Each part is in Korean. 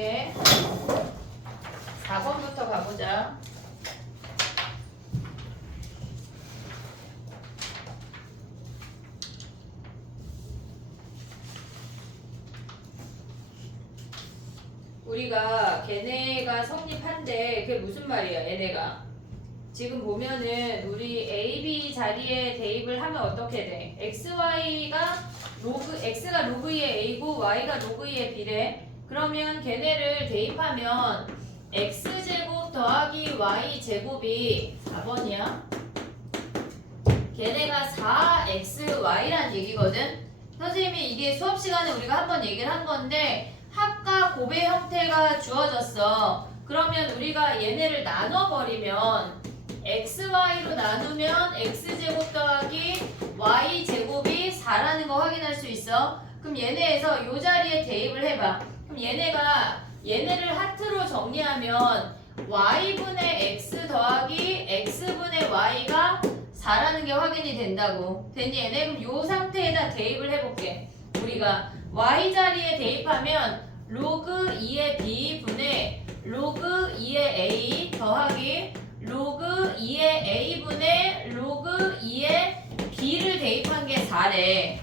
가볼게. 4번부터 가보자. 우리가 걔네가 성립한데 그게 무슨 말이야 얘네가 지금 보면은 우리 A, B 자리에 대입을 하면 어떻게 돼? XY가 X가 로그 2의 A고 Y가 로그 2의 B래. 그러면 걔네를 대입하면 X제곱 더하기 Y제곱이 4번이야. 걔네가 4XY란 얘기거든. 선생님이 이게 수업 시간에 우리가 한번 얘기를 한 건데 합과 곱의 형태가 주어졌어. 그러면 우리가 얘네를 나눠버리면 XY로 나누면 X제곱 더하기 Y제곱이 4라는 거 확인할 수 있어. 그럼 얘네에서 이 자리에 대입을 해봐. 그럼 얘네를 하트로 정리하면 Y분의 X 더하기 X분의 Y가 4라는 게 확인이 된다고. 됐니 얘네? 그럼 이 상태에다 대입을 해볼게. 우리가 Y 자리에 대입하면 로그 2의 B 분의 로그 2의 A 더하기 로그 2의 A분의 로그 2의 B를 대입한 게 4래.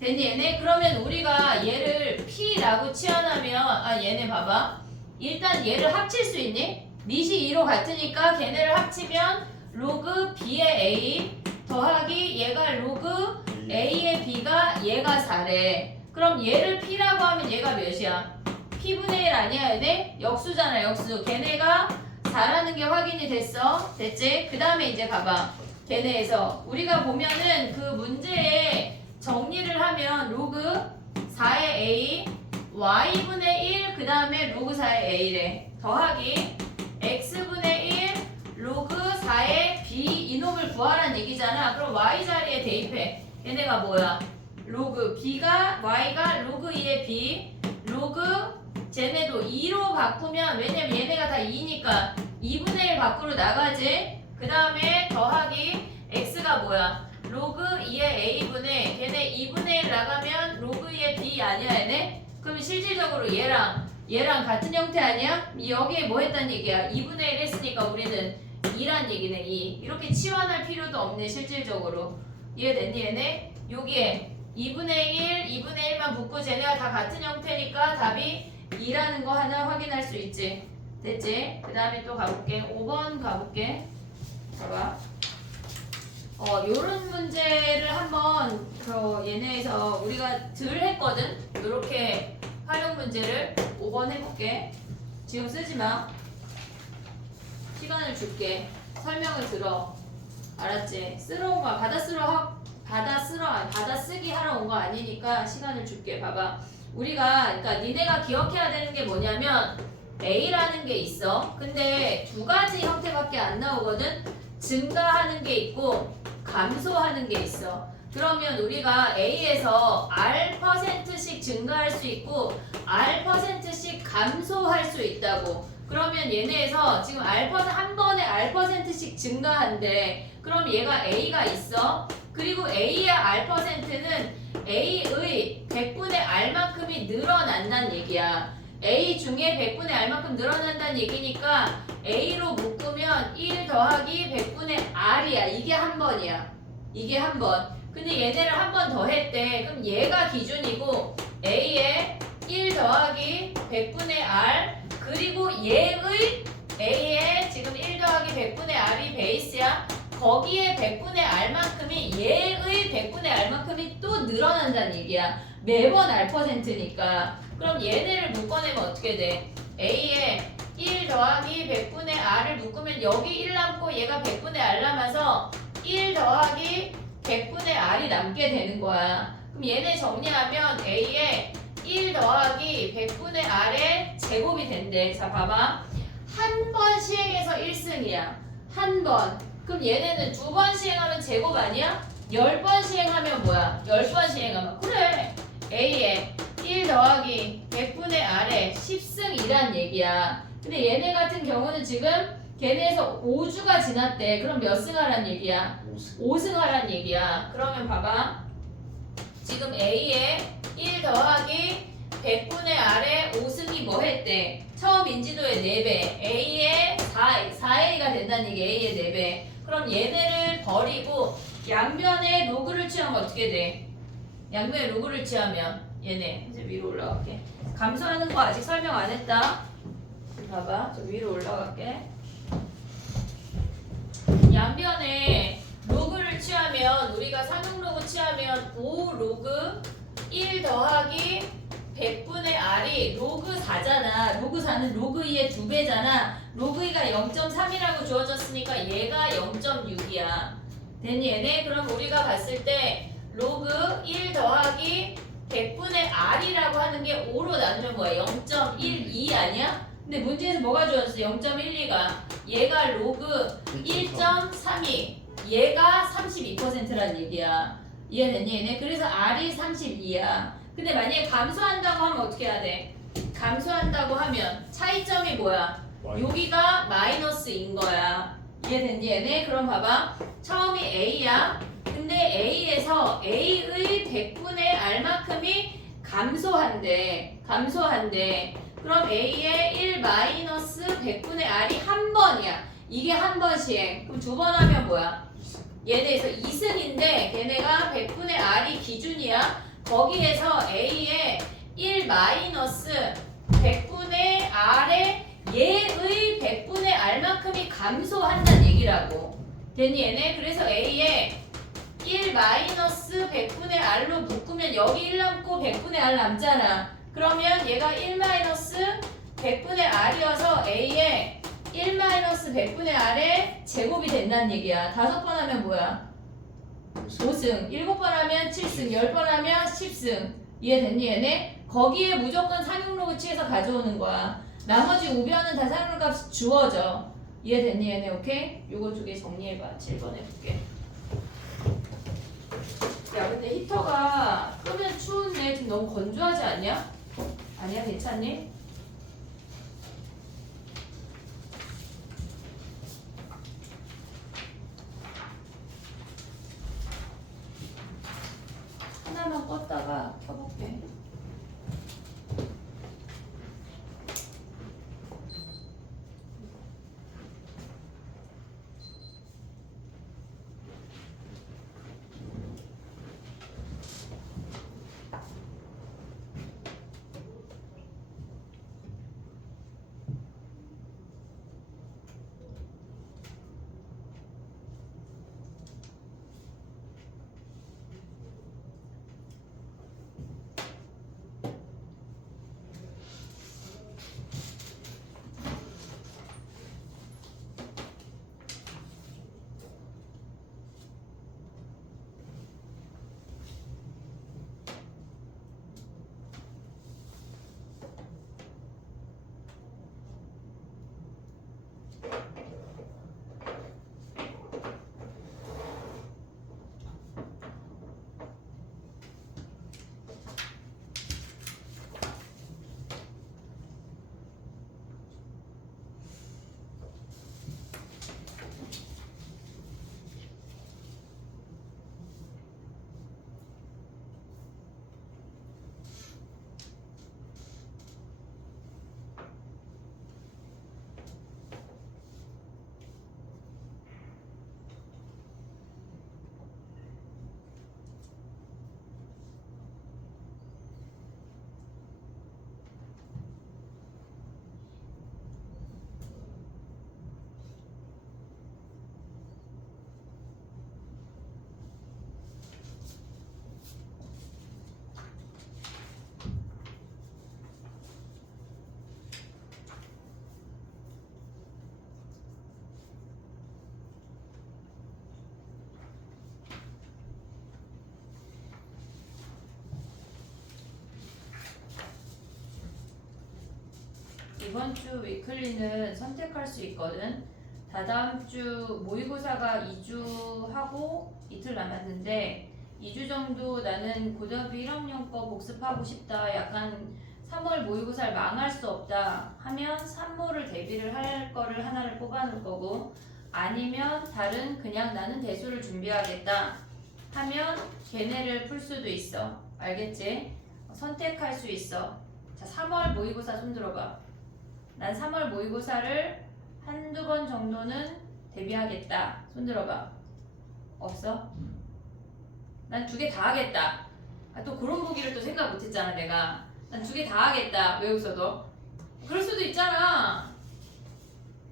됐니 얘네? 그러면 우리가 얘를 P라고 치환하면 얘네 봐봐. 일단 얘를 합칠 수 있니? 밑이 2로 같으니까 걔네를 합치면 로그 B의 A 더하기 얘가 로그 A의 B가 얘가 4래. 그럼 얘를 P라고 하면 얘가 몇이야? P분의 1 아니야 얘네? 역수잖아 역수. 걔네가 4라는 게 확인이 됐어. 됐지? 그 다음에 이제 가봐. 걔네에서 우리가 보면은 그 문제에 정리를 하면 로그 4의 A Y분의 1 그 다음에 로그 4의 A래. 더하기 X분의 1 로그 4의 B 이놈을 구하란 얘기잖아. 그럼 Y 자리에 대입해. 얘네가 뭐야? 로그 B가 Y가 로그 2의 B 로그 쟤네도 2로 바꾸면 왜냐면 얘네가 다 2니까 2분의 1 밖으로 나가지. 그 다음에 더하기 X가 뭐야? 로그 2의 A분의 걔네 2분의 1 나가면 로그 2의 B 아니야 얘네? 그럼 실질적으로 얘랑 같은 형태 아니야? 여기에 뭐 했단 얘기야? 2분의 1 했으니까 우리는 2란 얘기네 2. 이렇게 치환할 필요도 없네 실질적으로. 이해됐니 얘네? 여기에 2분의 1, 2분의 1만 붙고 쟤네가 다 같은 형태니까 답이 2라는 거 하나 확인할 수 있지. 됐지? 그 다음에 또 가볼게. 5번 가볼게. 봐봐. 요런 문제를 한번 얘네에서 우리가 덜 했거든? 요렇게 활용 문제를 5번 해볼게. 지금 쓰지 마. 시간을 줄게. 설명을 들어. 알았지? 쓰러 온 거야. 받아 쓰기 하러 온 거 아니니까 시간을 줄게. 봐봐. 그러니까 니네가 기억해야 되는 게 뭐냐면 A라는 게 있어. 근데 두 가지 형태밖에 안 나오거든. 증가하는 게 있고 감소하는 게 있어. 그러면 우리가 A에서 R%씩 증가할 수 있고 R%씩 감소할 수 있다고. 그러면 얘네에서 지금 한 번에 R%씩 증가한대. 그럼 얘가 A가 있어. 그리고 A의 R%는 A의 100분의 R만큼이 늘어난다는 얘기야. A 중에 100분의 R만큼 늘어난다는 얘기니까 A로 묶으면 1 더하기 100분의 R이야. 이게 한 번이야. 이게 한 번. 근데 얘네를 한 번 더 했대. 그럼 얘가 기준이고 A의 1 더하기 100분의 R 그리고 A의 지금 1 더하기 100분의 R이 베이스야. 거기에 100분의 R만큼이 얘의 100분의 R만큼이 또 늘어난다는 얘기야. 매번 R%니까. 그럼 얘네를 묶어내면 어떻게 돼? A에 1 더하기 100분의 R을 묶으면 여기 1 남고 얘가 100분의 R 남아서 1 더하기 100분의 R이 남게 되는 거야. 그럼 얘네 정리하면 A에 1 더하기 100분의 R의 제곱이 된대. 자 봐봐. 한 번 시행해서 1승이야. 한 번. 그럼 얘네는 두 번 시행하면 제곱 아니야? 10번 시행하면 뭐야? 10번 시행하면 그래. A에 1 더하기 100분의 R에 10승이란 얘기야. 근데 얘네 같은 경우는 지금 걔네에서 5주가 지났대. 그럼 몇 승 하란 얘기야? 5승 하란 얘기야. 그러면 봐봐. 지금 A에 1 더하기 100분의 R에 5승이 뭐 했대? 처음 인지도의 4배, A의 4A가 된다는 얘기, A의 4배. 그럼 얘네를 버리고 양변에 로그를 취하면 어떻게 돼? 양변에 로그를 취하면 얘네 이제 위로 올라갈게. 감소하는 거 아직 설명 안 했다. 봐봐, 저 위로 올라갈게. 양변에 로그를 취하면 우리가 상용 로그 취하면 5 로그 1 더하기 100분의 R이 로그 4잖아. 로그 4는 로그 2의 2배잖아. 로그 2가 0.3이라고 주어졌으니까 얘가 0.6이야. 됐니 얘네? 그럼 우리가 봤을 때 로그 1 더하기 100분의 R이라고 하는 게 5로 나누면 뭐야? 0.12 아니야? 근데 문제에서 뭐가 주어졌어? 0.12가 얘가 로그 1.32 얘가 32%란 얘기야. 이해됐니 얘네? 그래서 R이 32야. 근데 만약에 감소한다고 하면 어떻게 해야 돼? 감소한다고 하면 차이점이 뭐야? 여기가 마이너스인 거야. 이해됐니 얘네? 그럼 봐봐. 처음이 A야. 근데 A에서 A의 100분의 R만큼이 감소한대. 그럼 A의 1 마이너스 100분의 R이 한 번이야. 이게 한 번 시행. 그럼 두 번 하면 뭐야? 얘네에서 2승인데 걔네가 100분의 R이 기준이야. 거기에서 A의 1 마이너스 100분의 R의 얘의 100분의 R만큼이 감소한다는 얘기라고. 됐니 얘네? 그래서 A의 1 마이너스 100분의 R로 묶으면 여기 1 남고 100분의 R 남잖아. 그러면 얘가 1 마이너스 100분의 R이어서 A의 1 마이너스 100분의 R의 제곱이 된다는 얘기야. 5번 하면 뭐야? 5승, 7번 하면 7승, 10번 하면 10승. 이해됐니 얘네? 거기에 무조건 상용로그 취해서 가져오는 거야. 나머지 우변은 다 상용로그 값이 주어져. 이해됐니 얘네? 오케이? 요거 두 개 정리해봐. 7번 해볼게. 야 근데 히터가 끄면 추운데 지금 너무 건조하지 않냐? 아니야? 괜찮니? 하나만 껐다가 켜볼게. 이번 주 위클리는 선택할 수 있거든. 다다음 주 모의고사가 2주 하고 이틀 남았는데 2주 정도 나는 고등학교 1학년 거 복습하고 싶다. 약간 3월 모의고사를 망할 수 없다 하면 3모를 대비를 할 거를 하나를 뽑아놓을 거고, 아니면 다른 그냥 나는 대수를 준비하겠다 하면 걔네를 풀 수도 있어. 알겠지? 선택할 수 있어. 자, 3월 모의고사 손 들어봐. 난 3월 모의고사를 한두 번 정도는 대비하겠다. 손 들어봐. 없어? 난 두 개 다 하겠다. 아, 또 그런 보기를 또 생각 못했잖아 내가. 난 두 개 다 하겠다. 왜 웃어도? 그럴 수도 있잖아.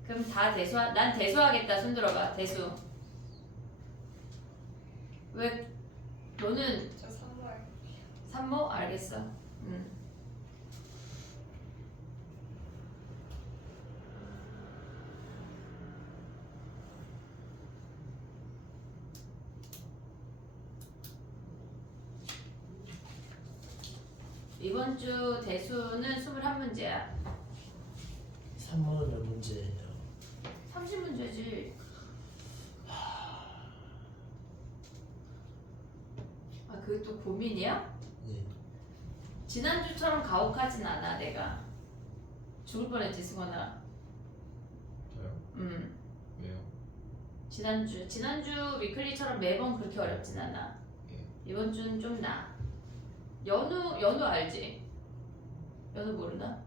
그럼 다 난 대수하겠다. 손 들어봐. 대수. 왜? 너는 저 3월. 산모? 알겠어. 이번 주 대수는 21문제야. 3번은 몇 문제예요? 30문제지. 아, 그게 또 고민이야? 네. 지난주처럼 가혹하진 않아, 내가. 죽을 뻔했지, 승원아. 저요? 왜요? 지난주 위클리처럼 매번 그렇게 어렵진 않아. 예. 이번 주는 좀 나아. 연우 알지? 연우 모르나?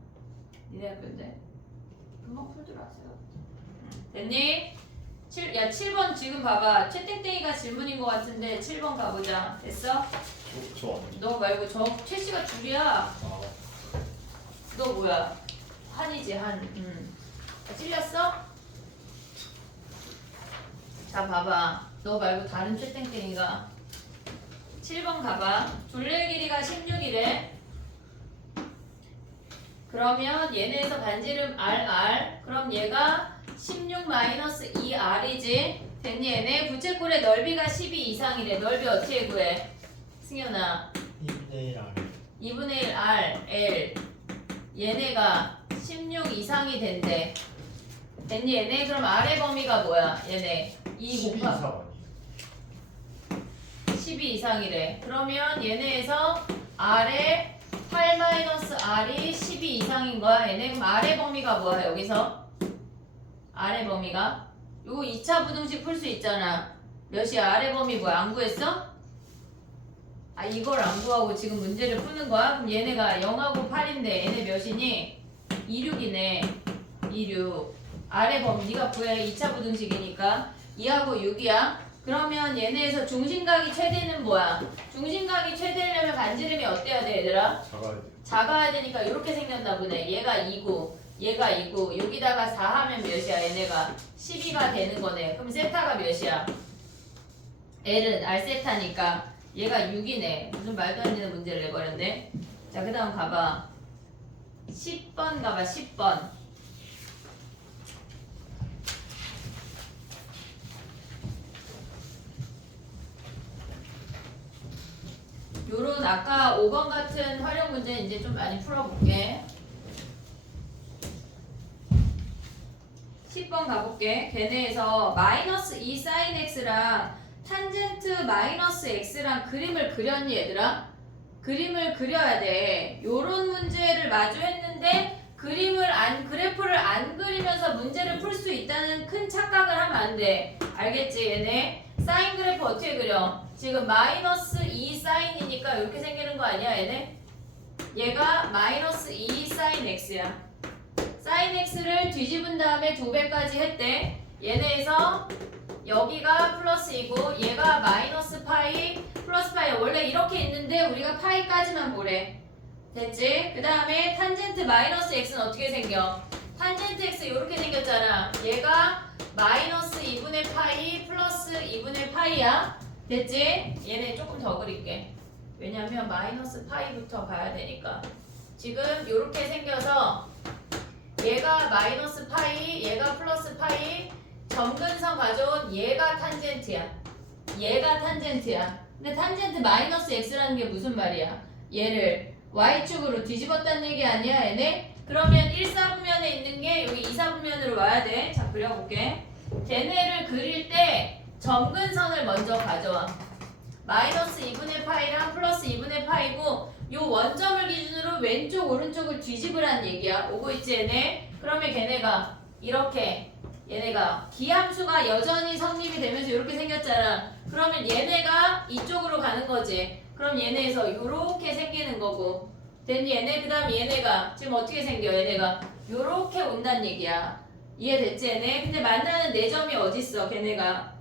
니네 학교인데. 금방 풀더라, 생각. 됐니? 7번 지금 봐봐. 최땡땡이가 질문인 것 같은데 7번 가보자. 됐어? 저 너 말고 최씨가 줄이야. 아, 너 뭐야? 한이지, 한. 찔렸어? 자, 봐봐. 너 말고 다른 최땡땡이가 7번 가봐. 둘레 길이가 16이래. 그러면 얘네에서 반지름 RR. 그럼 얘가 16-2R이지. 됐니 얘네? 부채꼴의 넓이가 12 이상이래. 넓이 어떻게 구해? 승현아. 2분의 1 아래. 2분의 1 R, L. 얘네가 16 이상이 된대. 됐니 얘네? 그럼 R의 범위가 뭐야? 얘네. 2 곱하 12 이상이래. 그러면 얘네에서 R의 8-R이 12 이상인 거야. 얘네 그럼 R의 범위가 뭐야 여기서? R의 범위가? 요거 2차 부등식 풀 수 있잖아. 몇이야? R의 범위 뭐야? 안 구했어? 아 이걸 안 구하고 지금 문제를 푸는 거야? 그럼 얘네가 0하고 8인데 얘네 몇이니? 26이네. 26. R의 범위 네가 구해. 2차 부등식이니까 2하고 6이야. 그러면 얘네에서 중심각이 최대는 뭐야? 중심각이 최대려면 반지름이 어때야 돼 얘들아? 작아야 돼요. 작아야 되니까 이렇게 생겼나 보네. 얘가 2구, 얘가 2구, 여기다가 4 하면 몇이야? 얘네가 12가 되는 거네. 그럼 세타가 몇이야? L은 R세타니까 얘가 6이네. 무슨 말도 안 되는 문제를 내버렸네. 자, 그 다음 가봐. 10번 가봐, 10번. 요런 아까 5번 같은 활용 문제 이제 좀 많이 풀어볼게. 10번 가볼게. 걔네에서 마이너스 2 sin x랑 탄젠트 마이너스 x랑 그림을 그렸니 얘들아? 그림을 그려야 돼. 요런 문제를 마주했는데 그래프를 안 그리면서 문제를 풀 수 있다는 큰 착각을 하면 안 돼. 알겠지 얘네? 사인 그래프 어떻게 그려? 지금 마이너스 2 사인이니까 이렇게 생기는 거 아니야 얘네? 얘가 마이너스 2 사인 x야. 사인 x를 뒤집은 다음에 2배까지 했대. 얘네에서 여기가 플러스이고 얘가 마이너스 파이 플러스 파이. 원래 이렇게 있는데 우리가 파이까지만 보래. 됐지? 그 다음에 탄젠트 마이너스 x는 어떻게 생겨? 탄젠트 x 이렇게 생겼잖아. 얘가 마이너스 2분의 파이 플러스 2분의 파이야. 됐지? 얘네 조금 더 그릴게. 왜냐면 마이너스 파이부터 가야 되니까. 지금 이렇게 생겨서 얘가 마이너스 파이, 얘가 플러스 파이, 점근선 가져온 얘가 탄젠트야. 얘가 탄젠트야. 근데 탄젠트 마이너스 x라는 게 무슨 말이야? 얘를 y축으로 뒤집었다는 얘기 아니야 얘네? 그러면 1사분면에 있는 게 여기 2사분면으로 와야 돼. 자 그려볼게. 걔네를 그릴 때 점근선을 먼저 가져와. 마이너스 2분의 파이랑 플러스 2분의 파이고 요 원점을 기준으로 왼쪽 오른쪽을 뒤집으라는 얘기야. 오고 있지 얘네? 그러면 걔네가 이렇게 얘네가 기함수가 여전히 성립이 되면서 이렇게 생겼잖아. 그러면 얘네가 이쪽으로 가는 거지. 그럼 얘네에서 이렇게 생기는 거고 됐니 얘네? 그 다음 얘네가 지금 어떻게 생겨 얘네가 요렇게 온다는 얘기야. 이해됐지 얘네? 근데 만나는 네 점이 어딨어 걔네가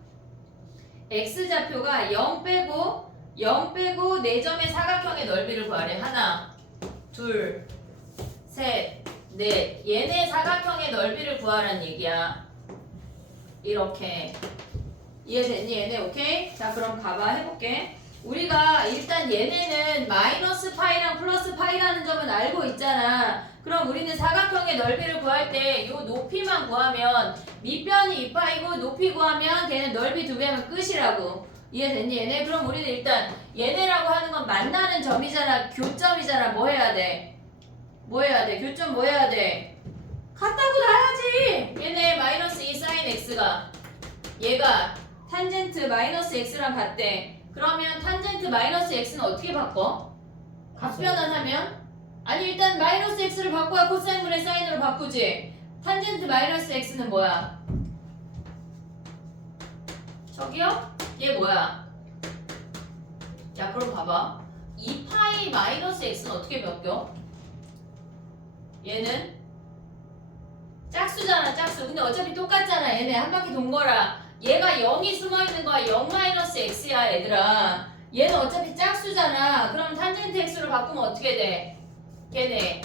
x좌표가 0 빼고 네 점의 사각형의 넓이를 구하래. 하나 둘 셋 넷 얘네 사각형의 넓이를 구하라는 얘기야. 이렇게 이해됐니 얘네? 오케이? 자 그럼 가봐 해볼게. 우리가 일단 얘네는 마이너스 파이랑 플러스 파이라는 점은 알고 있잖아. 그럼 우리는 사각형의 넓이를 구할 때 요 높이만 구하면 밑변이 2파이고 높이 구하면 걔는 넓이 2배하면 끝이라고. 이해됐니 얘네? 그럼 우리는 일단 얘네라고 하는 건 만나는 점이잖아. 교점이잖아. 뭐 해야 돼? 뭐 해야 돼? 교점 뭐 해야 돼? 같다고 놔야지. 얘네 마이너스 2 사인 x가 얘가 탄젠트 마이너스 x랑 같대. 그러면 탄젠트 마이너스 x는 어떻게 바꿔? 각변환하면? 아니 일단 마이너스 x를 바꿔야 코사인분의 사인으로 바꾸지. 탄젠트 마이너스 x는 뭐야? 저기요? 얘 뭐야? 야 그럼 봐봐. 2파이 마이너스 x는 어떻게 바뀌어? 얘는 짝수잖아 짝수. 근데 어차피 똑같잖아. 얘네 한 바퀴 돈 거라. 얘가 0이 숨어있는 거야. 0 마이너스 x야 얘들아. 얘는 어차피 짝수잖아. 그럼 탄젠트 x로 바꾸면 어떻게 돼? 걔네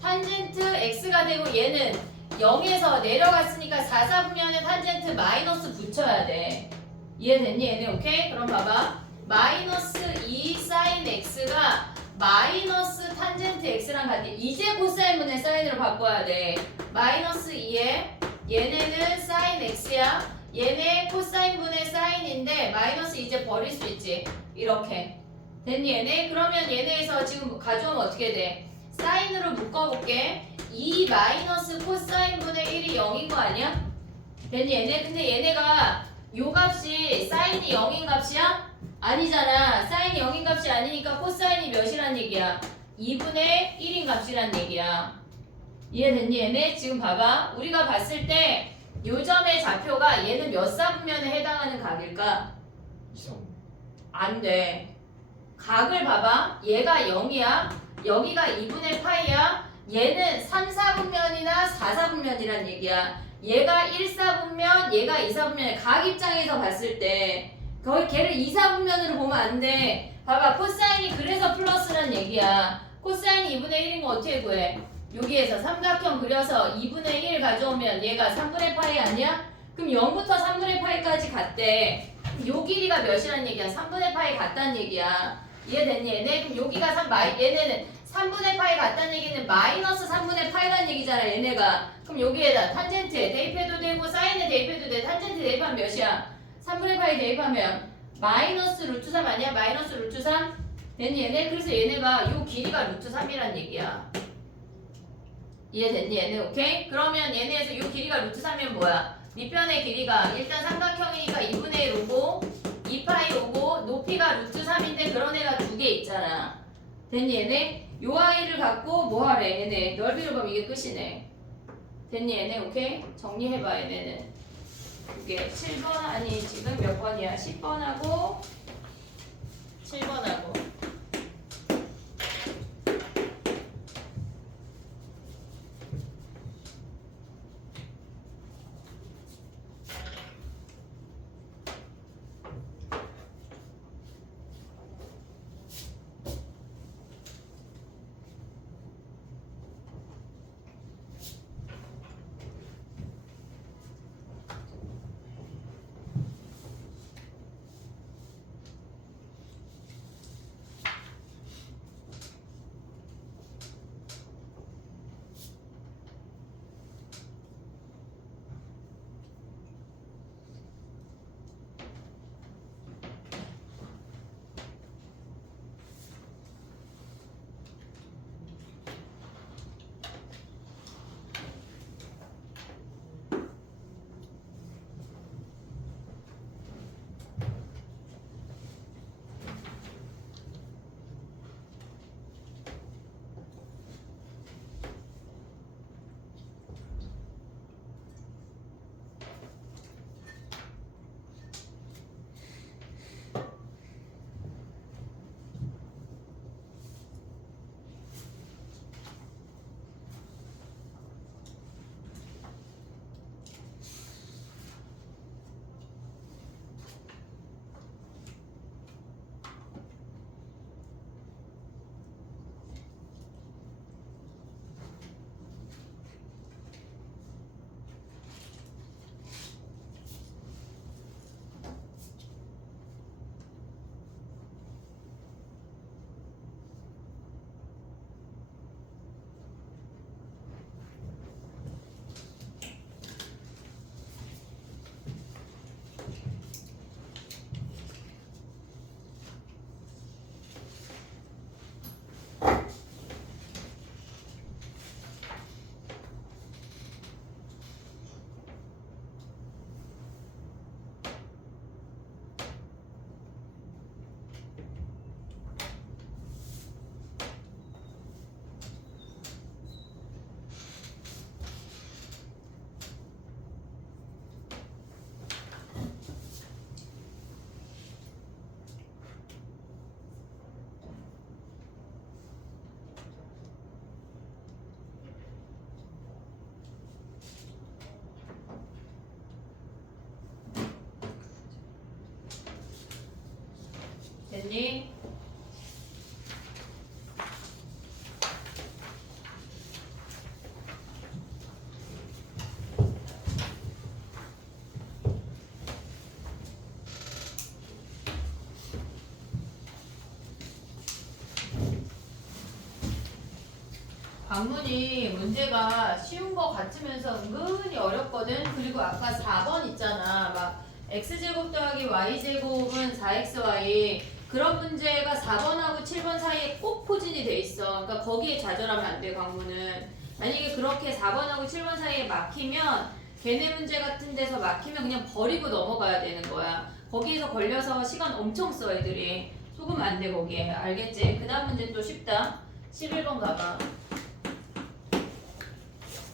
탄젠트 x가 되고 얘는 0에서 내려갔으니까 4, 4분면에 탄젠트 마이너스 붙여야 돼. 이해됐니 얘네? 오케이? 그럼 봐봐. 마이너스 2 사인 x가 마이너스 탄젠트 x랑 같대. 이제 코사인분의 사인으로 바꿔야 돼. 마이너스 2에 얘네는 사인 x야. 얘네 코사인분의 사인인데 마이너스 이제 버릴 수 있지. 이렇게 됐니 얘네? 그러면 얘네에서 지금 가져오면 어떻게 돼? 사인으로 묶어볼게. 2 마이너스 코사인분의 1이 0인 거 아니야? 됐니 얘네? 근데 얘네가 요 값이 사인이 0인 값이야? 아니잖아. 사인이 0인 값이 아니니까 코사인이 몇이란 얘기야? 2분의 1인 값이란 얘기야. 이해됐니 얘네? 지금 봐봐. 우리가 봤을 때 요 점의 좌표가 얘는 몇 사분면에 해당하는 각일까? 2, 3. 안 돼. 각을 봐봐. 얘가 0이야. 여기가 2분의 파이야. 얘는 3, 4분면이나 4, 4분면이란 얘기야. 얘가 1, 4분면, 얘가 2, 4분면. 각 입장에서 봤을 때 거의 걔를 2, 4분면으로 보면 안 돼. 봐봐. 코사인이 그래서 플러스란 얘기야. 코사인이 2분의 1인 거 어떻게 구해? 여기에서 삼각형 그려서 2분의 1 가져오면 얘가 3분의 파이 아니야? 그럼 0부터 3분의 파이까지 같대. 요 길이가 몇이란 얘기야? 3분의 파이 같다는 얘기야. 이해됐니 얘네? 그럼 여기가 얘네는 3분의 파이 같다는 얘기는 마이너스 3분의 파이라는 얘기잖아 얘네가. 그럼 여기에다 탄젠트에 대입해도 되고 사인에 대입해도 돼. 탄젠트 대입하면 몇이야? 3분의 파이 대입하면 마이너스 루트 3 아니야? 마이너스 루트 3? 됐니 얘네? 그래서 얘네가 요 길이가 루트 3이란 얘기야. 이해됐니 얘네? 오케이? 그러면 얘네에서 요 길이가 루트 3이면 뭐야? 밑변의 길이가 일단 삼각형이니까 2분의 1 오고 2파이 오고 높이가 루트 3인데 그런 애가 두 개 있잖아. 됐니 얘네? 요 아이를 갖고 뭐 하래 얘네? 넓이를 보면 이게 끝이네. 됐니 얘네? 오케이? 정리해봐 얘네는. 이게 7번 아니 지금 몇 번이야? 10번하고 7번하고 됐니? 관문이 문제가 쉬운 거 같으면서 은근히 어렵거든. 그리고 아까 4번 있잖아. 막 x제곱 더하기 y제곱은 4xy 그런 문제가 4번하고 7번 사이에 꼭 포진이 돼 있어. 그러니까 거기에 좌절하면 안 돼, 관문은. 만약에 그렇게 4번하고 7번 사이에 막히면 걔네 문제 같은 데서 막히면 그냥 버리고 넘어가야 되는 거야. 거기에서 걸려서 시간 엄청 써, 애들이. 속으면 안 돼, 거기에. 알겠지? 그 다음 문제는 또 쉽다. 11번 가봐.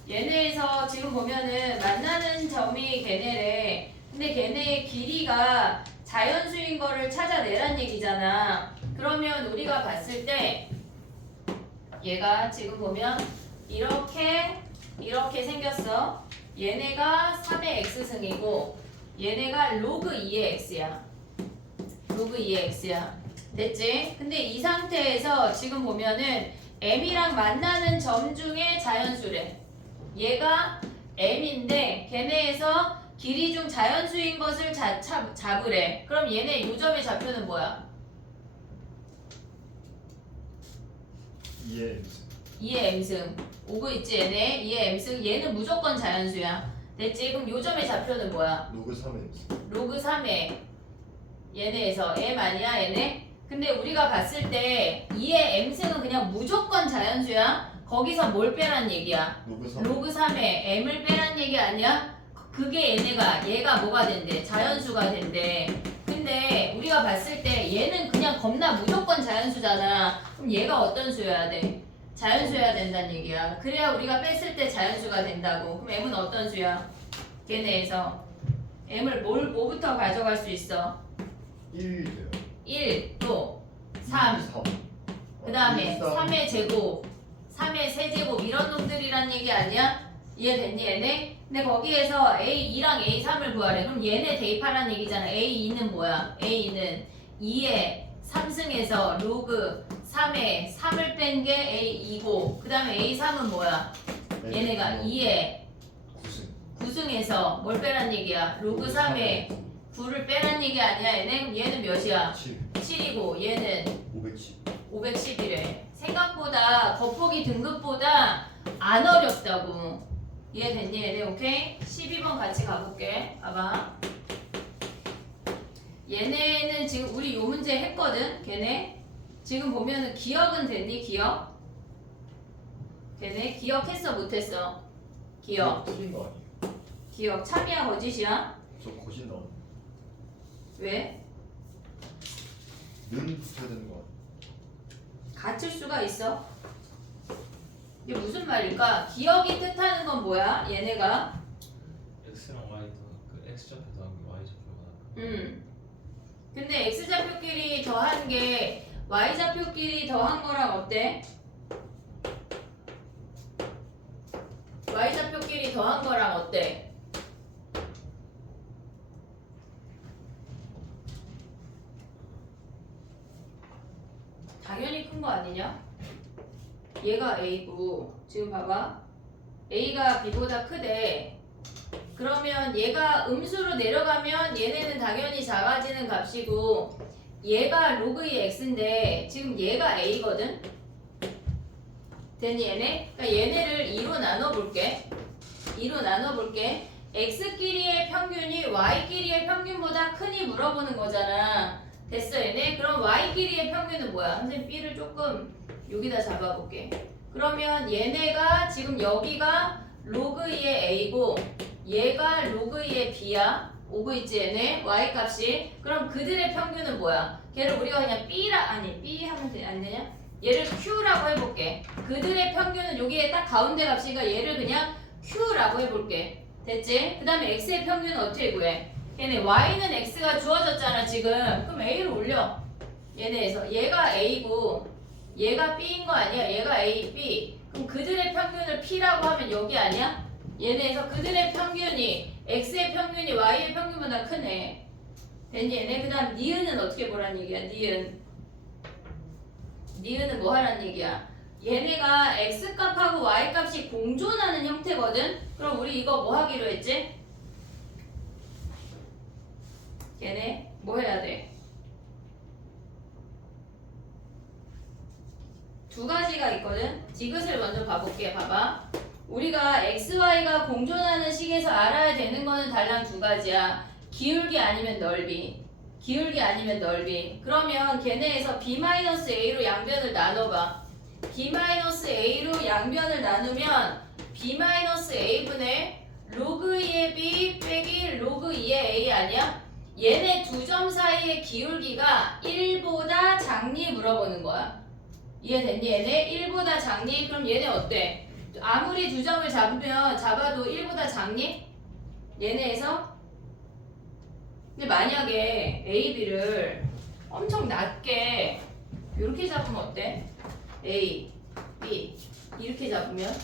얘네에서 지금 보면은 만나는 점이 걔네래. 근데 걔네의 길이가 자연수인 거를 찾아내란 얘기잖아. 그러면 우리가 봤을 때 얘가 지금 보면 이렇게 생겼어. 얘네가 3의 x승이고 얘네가 로그 2의 x야. 로그 2의 x야. 됐지? 근데 이 상태에서 지금 보면은 m이랑 만나는 점 중에 자연수래. 얘가 m인데 걔네에서 길이 중 자연수인 것을 잡으래. 그럼 얘네 요점의 좌표는 뭐야? 2의 2의 m승. 오고 있지 얘네? 2의 m승. 얘는 무조건 자연수야. 됐지? 그럼 요점의 좌표는 뭐야? 로그 3의 로그 3의 얘네에서 m 아니야 얘네? 근데 우리가 봤을 때 2의 m승은 그냥 무조건 자연수야. 거기서 뭘 빼란 얘기야? 로그 3 로그 3의 m을 빼란 얘기 아니야? 그게 얘가 뭐가 된대? 자연수가 된대. 근데 우리가 봤을 때 얘는 그냥 겁나 무조건 자연수잖아. 그럼 얘가 어떤 수여야 돼? 자연수여야 된다는 얘기야. 그래야 우리가 뺐을 때 자연수가 된다고. 그럼 m은 어떤 수야? 걔네에서 m을 뭐부터 가져갈 수 있어? 1이 돼요 1, 또 3, 3 그 다음에 3의 제곱, 3의 세제곱 이런 놈들이란 얘기 아니야? 이해됐니 얘네? 근데 거기에서 A2랑 A3을 구하래. 그럼 얘네 대입하라는 얘기잖아. A2는 뭐야? A2는 2의 3승에서 로그 3의 3을 뺀 게 A2고 그 다음에 A3은 뭐야? 얘네가 2의 9승에서 뭘 빼란 얘기야? 로그 3의 9를 빼란 얘기 아니야 얘네? 그럼 얘는 몇이야? 7 7이고 얘는 510 510이래. 생각보다 겉보기 등급보다 안 어렵다고. 이해됐니 얘네? 오케이? 12번 같이 가볼게. 봐봐. 얘네는 지금 우리 요 문제 했거든. 걔네 지금 보면은 기억은 됐니? 기억? 걔네 기억했어 못했어? 기억. 틀린 거 아니에요? 기억 참이야 거짓이야? 저 거짓 나오는 왜? 는 붙여야 되는 거 아니에요? 같을 수가 있어. 이게 무슨 말일까? 기억이 뜻하는 건 뭐야? 얘네가 x랑 y 그 x 좌표 더하기 y 좌표가 근데 x좌표끼리 더한 게 y좌표끼리 더한 거랑 어때? y좌표끼리 더한 거랑 어때? 당연히 큰 거 아니냐? 얘가 A고 지금 봐봐 A가 B보다 크대. 그러면 얘가 음수로 내려가면 얘네는 당연히 작아지는 값이고 얘가 로그 2 x인데 지금 얘가 A거든? 됐니 얘네? 그러니까 얘네를 2로 나눠볼게. 2로 나눠볼게. x끼리의 평균이 y끼리의 평균보다 크니 물어보는 거잖아. 됐어 얘네? 그럼 y끼리의 평균은 뭐야? 선생님 b를 조금 여기다 잡아볼게. 그러면 얘네가 지금 여기가 로그 2의 a고 얘가 로그 2의 b야. 오고 있지 얘네? y 값이. 그럼 그들의 평균은 뭐야? 걔를 우리가 그냥 b 하면 안 되냐? 얘를 q라고 해볼게. 그들의 평균은 여기에 딱 가운데 값이니까 얘를 그냥 q라고 해볼게. 됐지? 그 다음에 x의 평균은 어떻게 구해? 얘네 y는 x가 주어졌잖아 지금. 그럼 a를 올려. 얘네에서 얘가 a고 얘가 b인 거 아니야? 얘가 a, b. 그럼 그들의 평균을 p라고 하면 여기 아니야? 얘네에서 그들의 평균이 x의 평균이 y의 평균보다 크네. 됐니 얘네? 그 다음 니은은 어떻게 보란 얘기야? 니은 니은은 뭐 하라는 얘기야? 얘네가 x값하고 y값이 공존하는 형태거든? 그럼 우리 이거 뭐 하기로 했지? 얘네 뭐 해야 돼? 두 가지가 있거든? 디귿을 먼저 봐볼게. 봐봐. 우리가 xy가 공존하는 식에서 알아야 되는 거는 달랑 두 가지야. 기울기 아니면 넓이. 기울기 아니면 넓이. 그러면 걔네에서 b-a로 양변을 나눠봐. b-a로 양변을 나누면 b-a분의 로그 2의 b 빼기 로그 2의 a 아니야? 얘네 두 점 사이의 기울기가 1보다 작니 물어보는 거야. 이해됐니? 얘네 1보다 작니? 그럼 얘네 어때? 아무리 두 점을 잡아도 1보다 작니? 얘네에서? 근데 만약에 A, B를 엄청 낮게 이렇게 잡으면 어때? A, B 이렇게 잡으면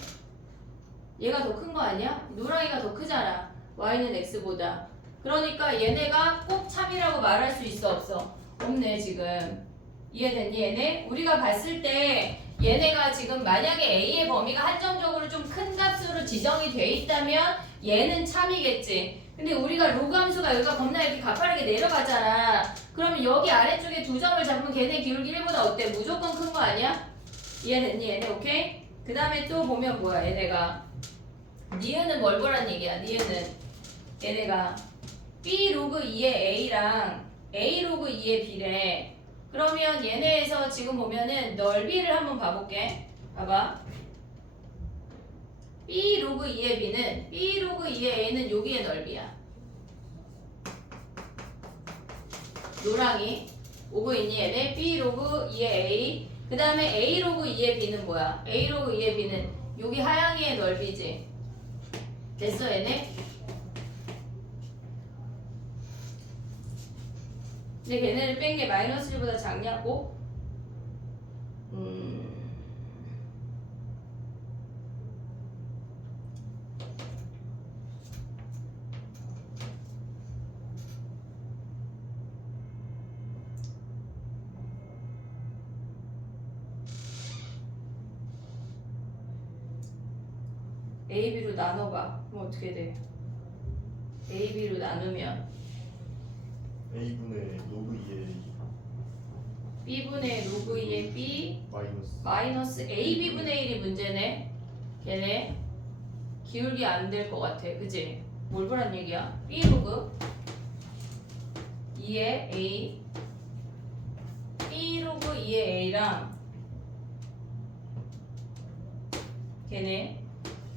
얘가 더 큰 거 아니야? 노랑이가 더 크잖아. Y는 X보다. 그러니까 얘네가 꼭 참이라고 말할 수 있어 없어? 없네 지금. 이해됐니 얘네? 우리가 봤을 때 얘네가 지금 만약에 A의 범위가 한정적으로 좀 큰 값으로 지정이 돼 있다면 얘는 참이겠지. 근데 우리가 로그 함수가 여기가 겁나 이렇게 가파르게 내려가잖아. 그러면 여기 아래쪽에 두 점을 잡으면 걔네 기울기 1보다 어때? 무조건 큰 거 아니야? 이해됐니 얘네? 오케이? 그 다음에 또 보면 뭐야 얘네가 니은은 뭘 보란 얘기야. 니은은 얘네가 B 로그 2의 A랑 A 로그 2의 B래. 그러면 얘네에서 지금 보면은 넓이를 한번 봐볼게. 봐봐. B 로그 2의 B는 B 로그 2의 A는 여기의 넓이야. 노랑이 오고 있니 얘네? B 로그 2의 A. 그 다음에 A 로그 2의 B는 뭐야? A 로그 2의 B는 여기 하향이의 넓이지. 됐어 얘네? 근데 걔네를 뺀 게 마이너스 1보다 작냐고? A, B로 나눠봐. 그럼 어떻게 돼? A, B로 나누면 A분의 로그 2의 B분의 로그 2의 B 마이너스 마이너스 A, B분의 1이 문제네. 걔네 기울기 안 될 것 같아. 그치? 뭘 보란 얘기야? B 로그 2의 A B 로그 2의 A랑 걔네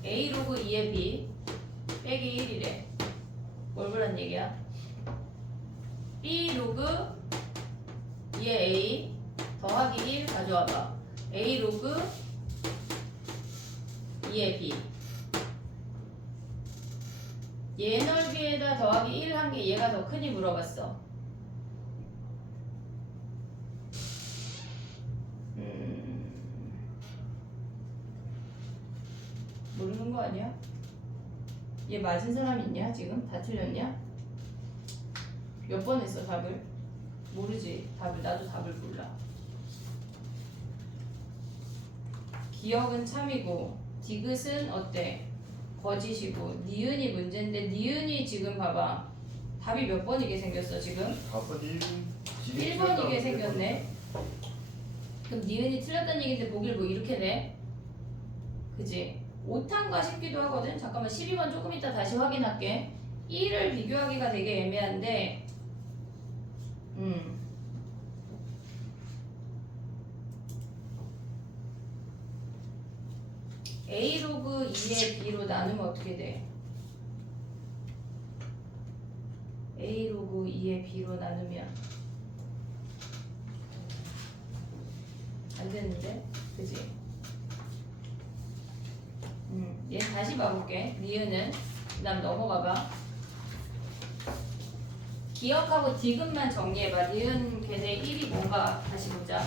A 로그 2의 B 빼기 1이래. 뭘 보란 얘기야? B 로그 2의 A 더하기 1 가져와봐. A 로그 2의 B 얘 넓이에다 더하기 1 한 게 얘가 더 크니 물어봤어. 모르는 거 아니야? 얘 맞은 사람 있냐 지금? 다 틀렸냐? 몇 번 했어 답을? 모르지. 답을 나도 답을 몰라. 기억은 참이고 디귿은 어때? 거짓이고 니은이 문제인데 니은이 지금 봐봐. 답이 몇 번이게 생겼어 지금? 4번 1번이게 생겼네. 그럼 니은이 틀렸다는 얘기인데 보길 뭐 이렇게 돼? 그지? 오탄가 싶기도 하거든. 잠깐만 12번 조금 이따 다시 확인할게. 1을 비교하기가 되게 애매한데 A 로그 2의 B로 나누면 어떻게 돼? A 로그 2의 B로 나누면 안 되는데? 그지? 얘 다시 봐볼게. 니은은 그 다음 넘어가봐. 기억하고 디귿만 정리해봐. 니은 걔네 1이 뭔가 다시 보자.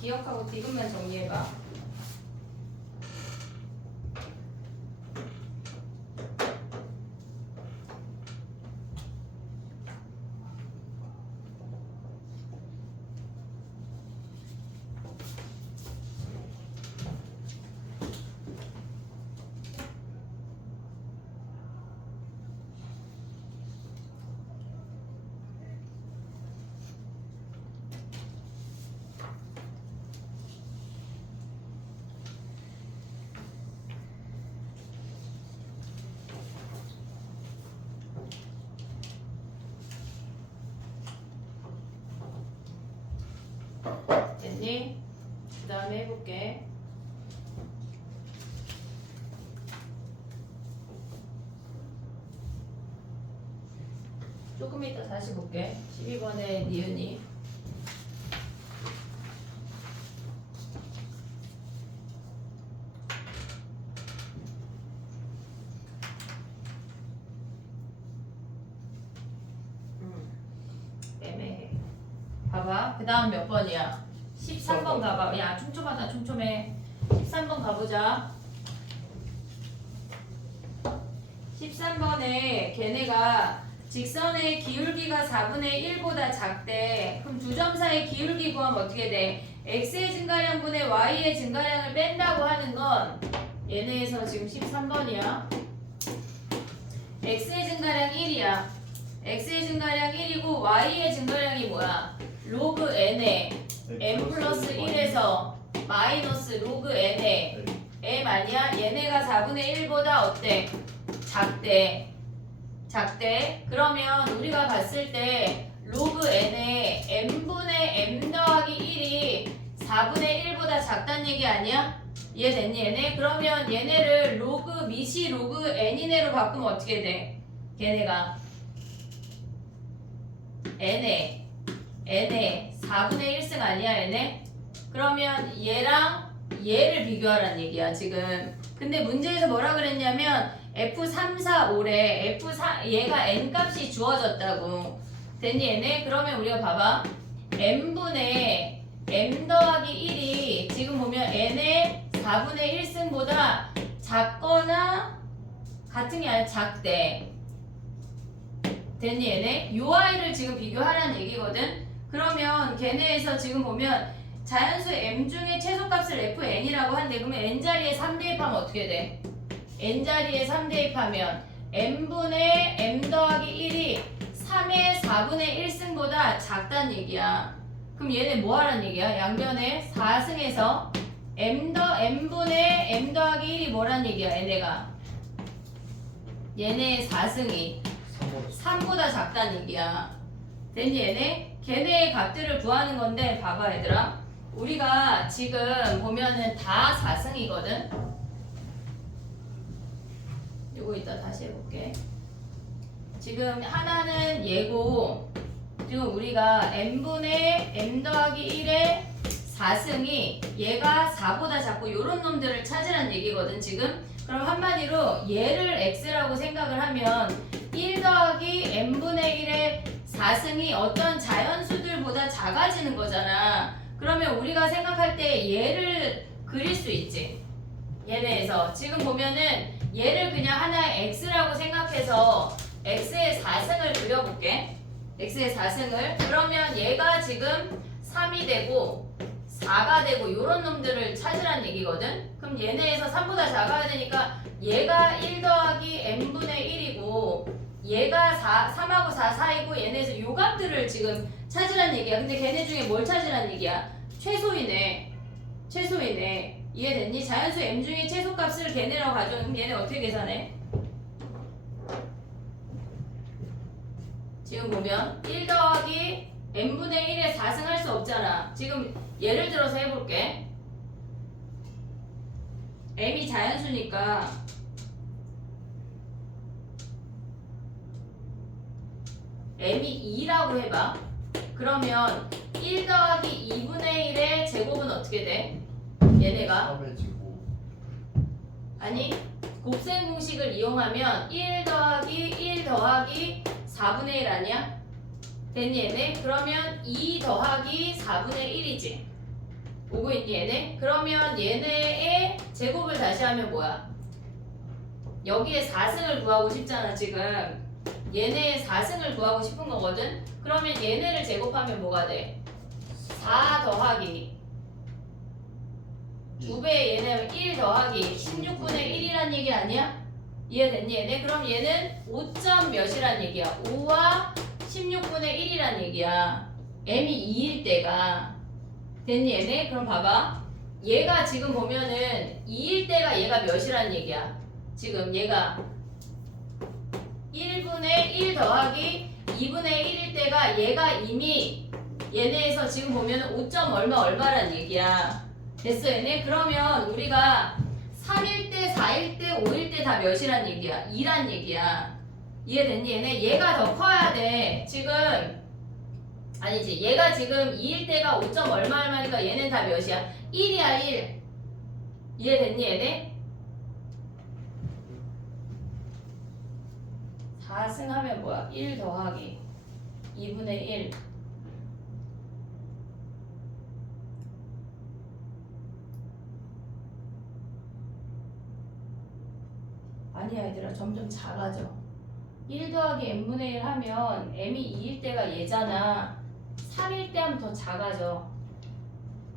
기억하고 디귿만 정리해봐. 이해됐니? 그 다음에 해볼게. 조금 이따 다시 볼게. 12번에 니은이. 애매해. 봐봐. 그 다음 몇 번이야? 13번 가봐. 야, 촘촘하다, 촘촘해. 13번 가보자. 13번에 걔네가 직선의 기울기가 4분의 1보다 작대. 그럼 두 점 사이 기울기 구하면 어떻게 돼? x의 증가량분의 y의 증가량을 뺀다고 하는 건 얘네에서 지금 13번이야. x의 증가량 1이야. x의 증가량 1이고 y의 증가량이 뭐야? 로그 n에 n 플러스 1에서 마이너스 로그 n에 m 아니야? 얘네가 4분의 1보다 어때? 작대. 작대. 그러면 우리가 봤을 때 로그 n에 n분의 m 더하기 1이 4분의 1보다 작다는 얘기 아니야? 이해됐니 얘네? 그러면 얘네를 로그 미시 로그 n이네로 바꾸면 어떻게 돼? 걔네가 n에 4분의 1승 아니야 얘네? 그러면 얘랑 얘를 비교하라는 얘기야 지금. 근데 문제에서 뭐라 그랬냐면 F3, 4, 5래. F4 얘가 n 값이 주어졌다고. 됐니 얘네? 그러면 우리가 봐봐. n분의 m 더하기 1이 지금 보면 n의 4분의 1승보다 작거나 같은 게 아니라 작대. 됐니 얘네? 요 아이를 지금 비교하라는 얘기거든. 그러면 걔네에서 지금 보면 자연수 m 중에 최소값을 fn이라고 한대. 그러면 n자리에 3 대입하면 어떻게 돼? n자리에 3 대입하면 n분의 m 더하기 1이 3의 4분의 1승보다 작다는 얘기야. 그럼 얘네 뭐 하라는 얘기야? 양변에 4승에서 n분의 m 더하기 1이 뭐라는 얘기야? 얘네의 4승이 3보다 작다는 얘기야. 됐니 얘네? 걔네의 값들을 구하는 건데 봐봐 얘들아. 우리가 지금 보면은 다 4승이거든. 이거 이따 다시 해볼게. 지금 하나는 얘고 지금 우리가 n분의 m 더하기 1의 4승이 얘가 4보다 작고 요런 놈들을 찾으라는 얘기거든 지금. 그럼 한마디로 얘를 x라고 생각을 하면 1 더하기 n분의 1의 4승이 어떤 자연수들보다 작아지는 거잖아. 그러면 우리가 생각할 때 얘를 그릴 수 있지. 얘네에서 지금 보면은 얘를 그냥 하나의 x라고 생각해서 x의 4승을 그려볼게. x의 4승을. 그러면 얘가 지금 3이 되고 4가 되고 요런 놈들을 찾으라는 얘기거든. 그럼 얘네에서 3보다 작아야 되니까 얘가 1 더하기 n분의 1이고 얘가 3하고 4 사이고 얘네에서 요 값들을 지금 찾으라는 얘기야. 근데 걔네 중에 뭘 찾으라는 얘기야? 최소이네. 최소이네. 이해됐니? 자연수 m 중에 최소값을 걔네라고 가져오면 그럼 얘네 어떻게 계산해? 지금 보면 1 더하기 n분의 1에 4승 할 수 없잖아. 지금 예를 들어서 해볼게. m이 자연수니까 m이 2라고 해봐. 그러면 1 더하기 2분의 1의 제곱은 어떻게 돼? 얘네가 3의 제곱. 아니 곱셈 공식을 이용하면 1 더하기 1 더하기 4분의 1 아니야? 됐니 얘네? 그러면 2 더하기 4분의 1이지. 오고 있니 얘네? 그러면 얘네의 제곱을 다시 하면 뭐야? 여기에 4승을 구하고 싶잖아 지금. 얘네의 4승을 구하고 싶은 거거든? 그러면 얘네를 제곱하면 뭐가 돼? 4 더하기 2배 얘네 1 더하기 16분의 1이란 얘기 아니야? 이해됐니 얘네? 그럼 얘는 5점 몇이란 얘기야? 5와 16분의 1이란 얘기야. m이 2일 때가. 됐니 얘네? 그럼 봐봐. 얘가 지금 보면은 2일 때가 얘가 몇이란 얘기야? 지금 얘가 1분의 1 더하기 2분의 1일 때가 얘가 이미 얘네에서 지금 보면 5점 얼마 얼마란 얘기야. 됐어 얘네? 그러면 우리가 3일 때, 4일 때, 5일 때 다 몇이란 얘기야? 2란 얘기야. 이해됐니? 얘네 얘가 더 커야 돼. 지금 아니지. 얘가 지금 2일 때가 5점 얼마 얼마니까 얘는 다 몇이야? 1이야 1. 이해됐니 얘네? 4승 하면 뭐야? 1 더하기 2분의 1. 아니야 얘들아 점점 작아져. 1 더하기 n분의 1 하면 m이 2일 때가 얘잖아. 3일 때 하면 더 작아져.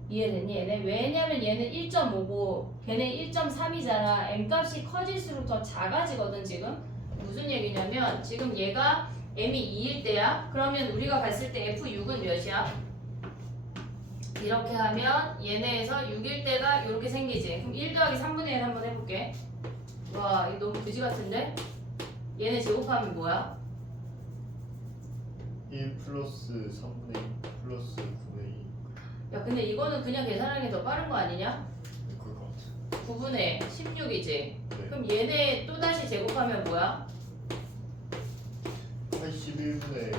이해됐니 얘네? 왜냐면 얘는 1.5고 걔는 1.3이잖아. m 값이 커질수록 더 작아지거든 지금. 무슨 얘기냐면 지금 얘가 m이 2일 때야. 그러면 우리가 봤을 때 f6은 몇이야? 이렇게 하면 얘네에서 6일 때가 이렇게 생기지. 그럼 1 더하기 3분의 1 한번 해볼게. 와 이거 너무 그지 같은데? 얘네 제곱하면 뭐야? 1 플러스 3분의 2 플러스 9분의 2. 야 근데 이거는 그냥 계산하는 게 더 빠른 거 아니냐? 그럴 것 같아. 9분의 16이지? 네. 그럼 얘네 또다시 제곱하면 뭐야? 81분의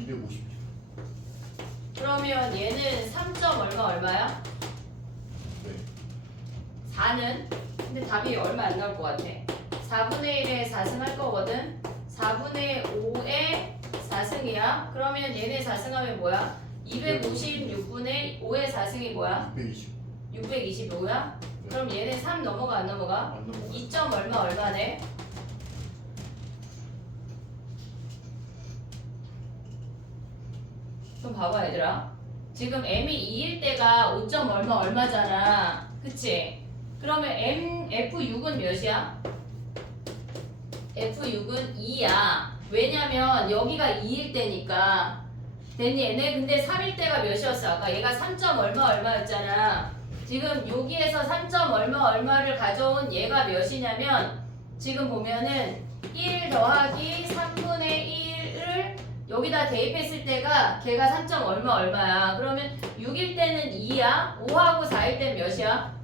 250. 그러면 얘는 3점 얼마 얼마야? 네. 4는? 근데 답이 얼마 안 나올 것 같아. 4분의 1에 4승 할 거거든? 4분의 5에 4승이야? 그러면 얘네 4승하면 뭐야? 256분의 5의 4승이 뭐야? 220. 625야? 네. 그럼 얘네 3 넘어가 안 넘어가? 안 넘어가. 2점 얼마 얼마네? 좀 봐봐 얘들아. 지금 m이 2일 때가 5점 얼마 얼마잖아. 그치? 그러면 F6은 몇이야? F6은 2야. 왜냐면 여기가 2일 때니까. 됐니 얘네? 근데 3일 때가 몇이었어? 아까 얘가 3점 얼마 얼마였잖아. 지금 여기에서 3점 얼마 얼마를 가져온 얘가 몇이냐면 지금 보면은 1 더하기 3분의 1을 여기다 대입했을 때가 걔가 3점 얼마 얼마야. 그러면 6일 때는 2야. 5하고 4일 때는 몇이야?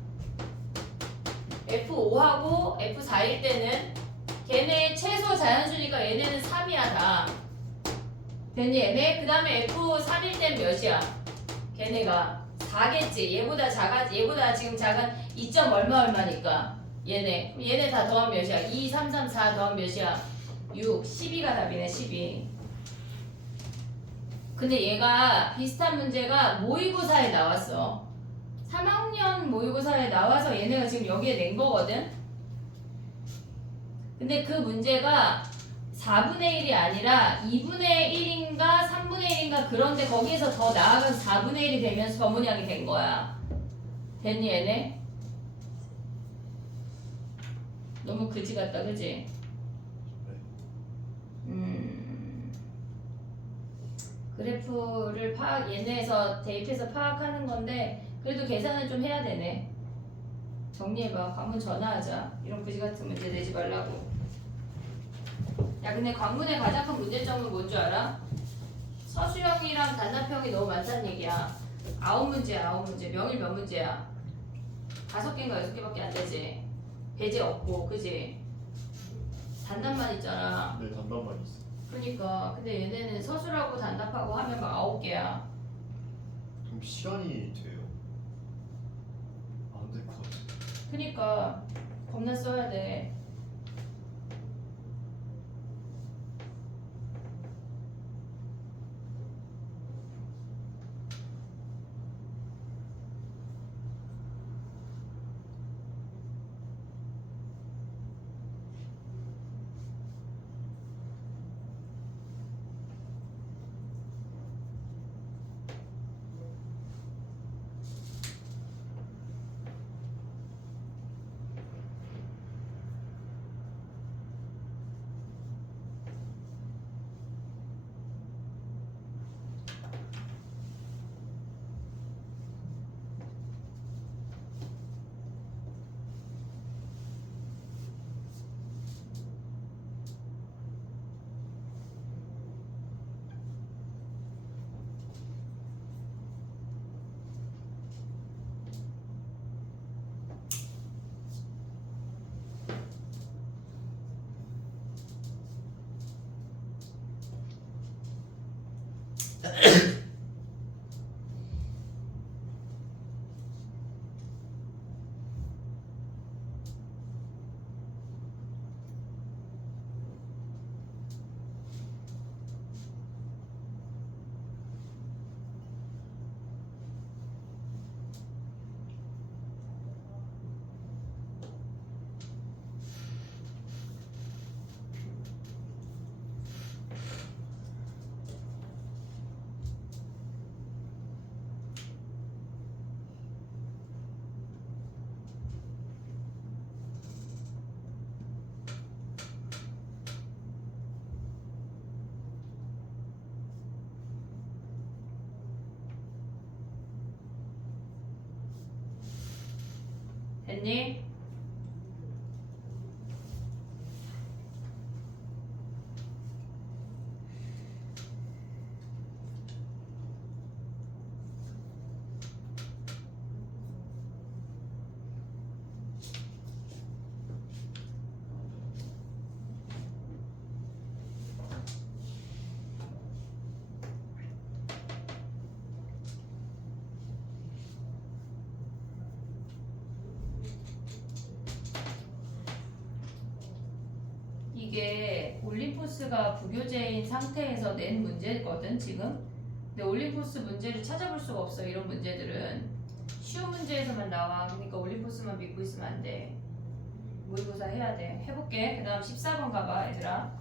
F5하고 F4일 때는 걔네 최소 자연수니까 얘네는 3이야 다. 됐니 얘네? 그 다음에 F3일 때는 몇이야? 걔네가 4겠지. 얘보다 얘보다 지금 작은 2점 얼마 얼마니까 얘네. 그럼 얘네 다 더하면 몇이야? 2, 3, 3, 4 더하면 몇이야? 6, 12가 답이네 12. 근데 얘가 비슷한 문제가 모의고사에 나왔어. 3학년 모의고사에 나와서 얘네가 지금 여기에 낸 거거든. 근데 그 문제가 4분의 1이 아니라 2분의 1인가 3분의 1인가 그런데 거기에서 더 나아가서 4분의 1이 되면서 저 문양이 된 거야. 됐니 얘네? 너무 그지 같다 그지? 그래프를 얘네에서 대입해서 파악하는 건데 그래도 계산은 좀 해야 되네. 정리해봐. 관문 전화하자. 이런 그지 같은 문제 내지 말라고. 야 근데 관문의 가장 큰 문제점은 뭔 줄 알아? 서술형이랑 단답형이 너무 많다는 얘기야. 9문제야 9문제. 명일 몇 문제야? 5개인가 6개밖에 안 되지. 배제 없고 그지? 단답만 있잖아. 네, 단단만 있어. 그러니까 근데 얘네는 서술하고 단답하고 하면 막 9개야. 그럼 시간이 돼요? 안 될 것 같아. 그러니까 겁나 써야 돼. 됐니? 이게 올림포스가 부교재인 상태에서 낸 문제거든 지금. 근데 올림포스 문제를 찾아볼 수가 없어. 이런 문제들은 쉬운 문제에서만 나와. 그러니까 올림포스만 믿고 있으면 안 돼. 모의고사 해야 돼. 해볼게. 그 다음 14번 가봐 얘들아.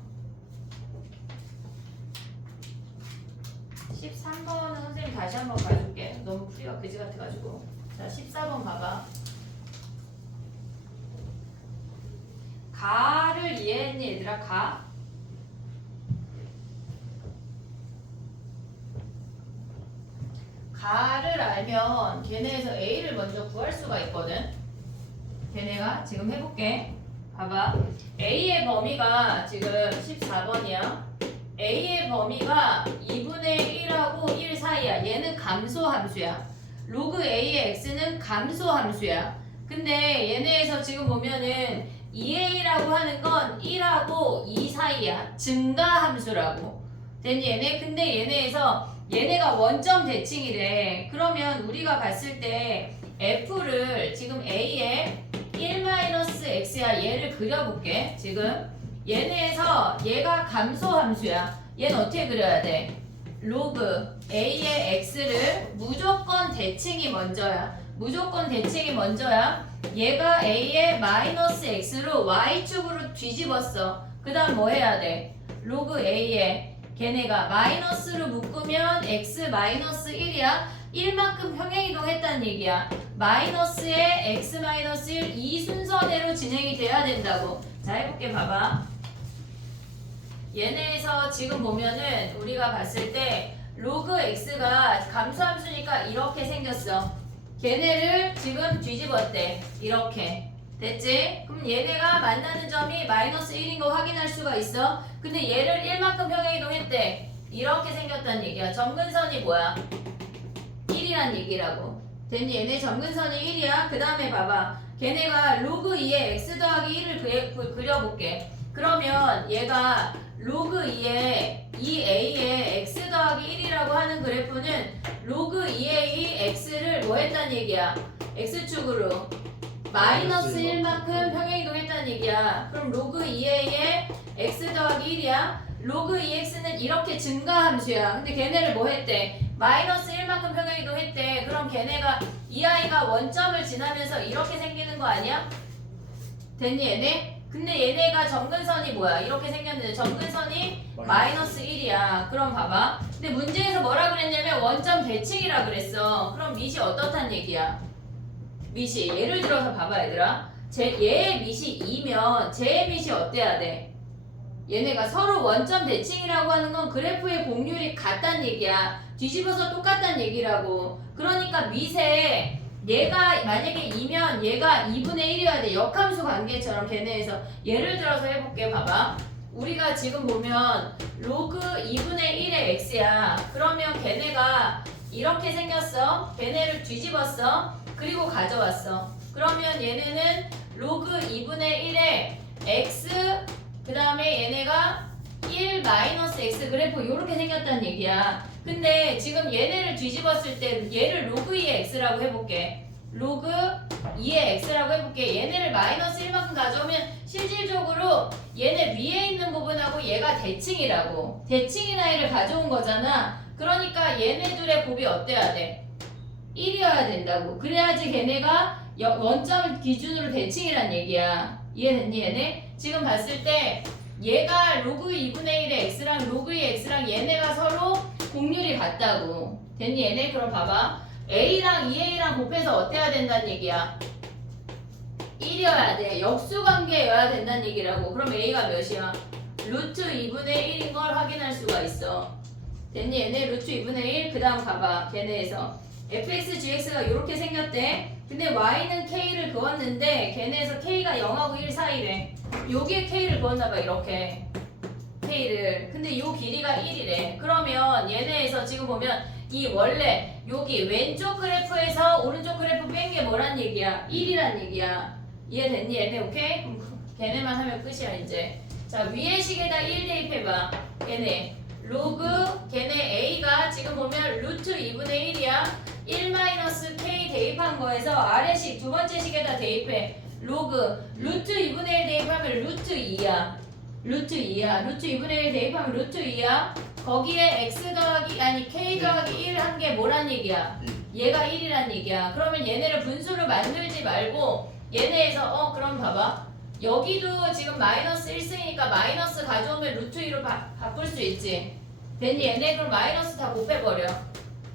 13번은 선생님 다시 한번 봐줄게. 너무 풀이가 그지 같아가지고. 자 14번 가봐. 가를 이해했니 얘들아? 가? 가를 알면 걔네에서 A를 먼저 구할 수가 있거든. 걔네가 지금 해볼게. 봐봐. A의 범위가 지금 14번이야. A의 범위가 2분의 1하고 1 사이야. 얘는 감소함수야. 로그 A의 X는 감소함수야. 근데 얘네에서 지금 보면은 2A라고 하는 건 1하고 2 사이야. 증가함수라고. 됐니 얘네? 근데 얘네에서 얘네가 원점 대칭이래. 그러면 우리가 봤을 때 F를 지금 A에 1-x야. 얘를 그려볼게. 지금 얘네에서 얘가 감소함수야. 얘는 어떻게 그려야 돼? 로그 A의 X를 무조건 대칭이 먼저야. 무조건 대칭이 먼저야. 얘가 A의 마이너스 X로 Y축으로 뒤집었어. 그 다음 뭐 해야 돼? 로그 A에 걔네가 마이너스로 묶으면 X 마이너스 1이야. 1만큼 평행이동했다는 얘기야. 마이너스에 X 마이너스 1 이 순서대로 진행이 돼야 된다고. 자 해볼게. 봐봐. 얘네에서 지금 보면은 우리가 봤을 때 로그 X가 감소함수니까 이렇게 생겼어. 걔네를 지금 뒤집었대. 이렇게. 됐지? 그럼 얘네가 만나는 점이 마이너스 1인 거 확인할 수가 있어. 근데 얘를 1만큼 평행이동했대. 이렇게 생겼다는 얘기야. 점근선이 뭐야? 1이란 얘기라고. 됐니? 얘네 점근선이 1이야. 그 다음에 봐봐. 걔네가 로그 2에 x 더하기 1을 그려볼게. 그러면 얘가 로그 2에 2a에 x 더하기 1이라고 하는 그래프는 로그 2a x를 뭐 했다는 얘기야? x축으로 마이너스 1만큼 평행이동했다는 얘기야. 그럼 로그 2a에 x 더하기 1이야. 로그 2x는 이렇게 증가함수야. 근데 걔네를 뭐 했대? 마이너스 1만큼 평행이동했대. 그럼 걔네가 이 아이가 원점을 지나면서 이렇게 생기는 거 아니야? 됐니 얘네? 근데 얘네가 점근선이 뭐야? 이렇게 생겼는데 점근선이 마이너스 1이야. 그럼 봐봐. 근데 문제에서 뭐라 그랬냐면 원점 대칭이라 그랬어. 그럼 밑이 어떻단 얘기야? 밑이 예를 들어서 봐봐 얘들아. 얘의 밑이 2면 쟤의 밑이 어때야 돼? 얘네가 서로 원점 대칭이라고 하는 건 그래프의 공률이 같단 얘기야. 뒤집어서 똑같단 얘기라고. 그러니까 밑에 얘가 만약에 2면 얘가 2분의 1이어야 돼. 역함수 관계처럼 걔네에서. 예를 들어서 해볼게. 봐봐. 우리가 지금 보면 로그 2분의 1의 x야. 그러면 걔네가 이렇게 생겼어. 걔네를 뒤집었어. 그리고 가져왔어. 그러면 얘네는 로그 2분의 1의 x 그 다음에 얘네가 1 마이너스 x 그래프 이렇게 생겼다는 얘기야. 근데 지금 얘네를 뒤집었을 때 얘를 로그 2의 x라고 해볼게. 로그 2의 x라고 해볼게. 얘네를 마이너스 1만큼 가져오면 실질적으로 얘네 위에 있는 부분하고 얘가 대칭이라고. 대칭인 아이를 가져온 거잖아. 그러니까 얘네들의 곱이 어때야 돼? 1이어야 된다고. 그래야지 걔네가 원점 기준으로 대칭이란 얘기야. 이해됐니 얘네? 지금 봤을 때 얘가 로그 2분의 1의 x랑 로그 2의 x랑 얘네가 서로 공률이 같다고. 됐니 얘네? 그럼 봐봐. a랑 2a랑 곱해서 어때야 된다는 얘기야? 1이어야 돼. 역수관계여야 된다는 얘기라고. 그럼 a가 몇이야? 루트 2분의 1인 걸 확인할 수가 있어. 됐니 얘네? 루트 2분의 1. 그 다음 가봐. 걔네에서 fx, gx가 이렇게 생겼대. 근데 y는 k를 그었는데 걔네에서 k가 0하고 1 사이래. 여기에 k를 그었나봐 이렇게 k를. 근데 요 길이가 1이래. 그러면 얘네에서 지금 보면 이 원래 여기 왼쪽 그래프에서 오른쪽 그래프 뺀 게 뭐란 얘기야? 1이란 얘기야. 이해됐니 얘네? 오케이? 그럼 걔네만 하면 끝이야 이제. 자 위에 식에다 1 대입해봐. 걔네 로그 걔네 a가 지금 보면 루트 2분의 1이야. 1-k 대입한 거에서 아래식 두 번째 식에다 대입해. 로그 루트 2분의 1 대입하면 루트 2야. 루트 2야. 루트 2분의 1 대입하면 루트 2야. 거기에 x 더하기 아니 k 더하기 1 한 게 뭐란 얘기야? 얘가 1이란 얘기야. 그러면 얘네를 분수로 만들지 말고 얘네에서 그럼 봐봐. 여기도 지금 마이너스 1승이니까 마이너스 가져오면 루트 2로 바꿀 수 있지. 됐니? 얘네 그럼 마이너스 다 곱해버려.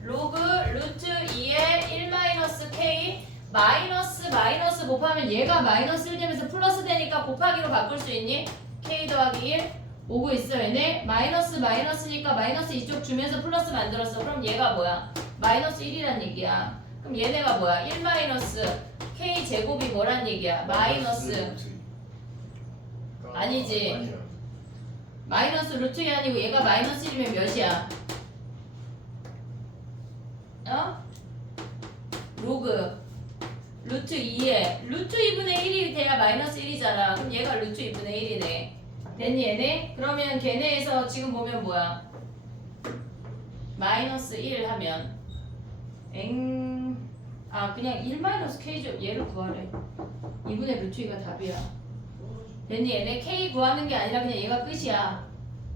로그 루트 2에 1-k 마이너스 곱하면 얘가 마이너스 1 되면서 플러스 되니까 곱하기로 바꿀 수 있니? k 더하기 1 오고 있어 얘네. 마이너스니까 마이너스 이쪽 주면서 플러스 만들었어. 그럼 얘가 뭐야? 마이너스 1이란 얘기야. 그럼 얘네가 뭐야? 1-k 제곱이 뭐란 얘기야? 마이너스 아니지. 마이너스 루트 2 아니고 얘가 마이너스 1이면 몇이야? 로그 루트 2에 루트 2분의 1이 돼야 마이너스 1이잖아. 그럼 얘가 루트 2분의 1이네. 됐니 얘네? 그러면 걔네에서 지금 보면 뭐야? 마이너스 1 하면 그냥 1-k 얘를 구하래. 2분의 루트 2가 답이야. 됐니 얘네? k 구하는 게 아니라 그냥 얘가 끝이야.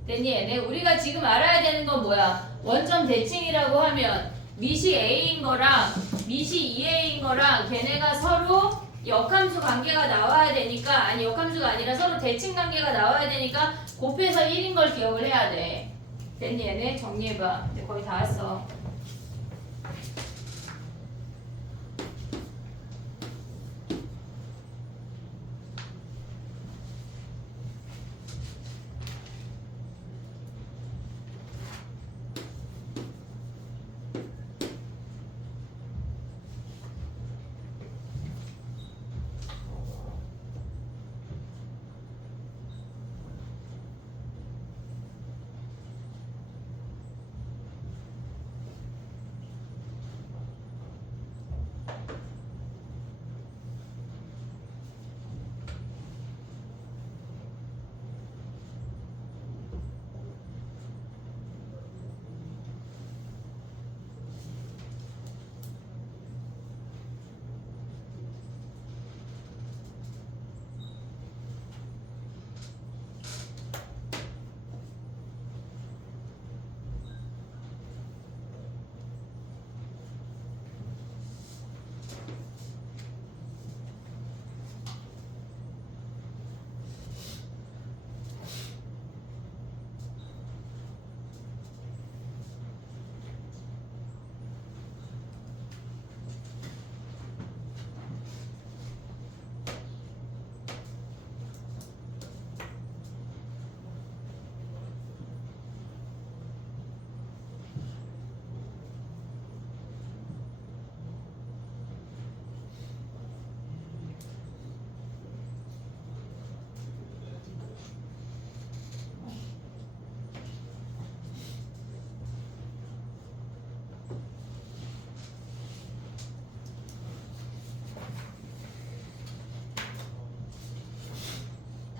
됐니 얘네? 우리가 지금 알아야 되는 건 뭐야? 원점 대칭이라고 하면 미시 a인 거랑 미시 2a인 거랑 걔네가 서로 역함수 관계가 나와야 되니까 아니 역함수가 아니라 서로 대칭 관계가 나와야 되니까 곱해서 1인 걸 기억을 해야 돼. 됐니 얘네? 정리해봐. 이제 거의 다 왔어.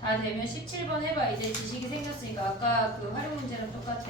다 되면 17번 해봐. 이제 지식이 생겼으니까 아까 그 활용 문제랑 똑같아.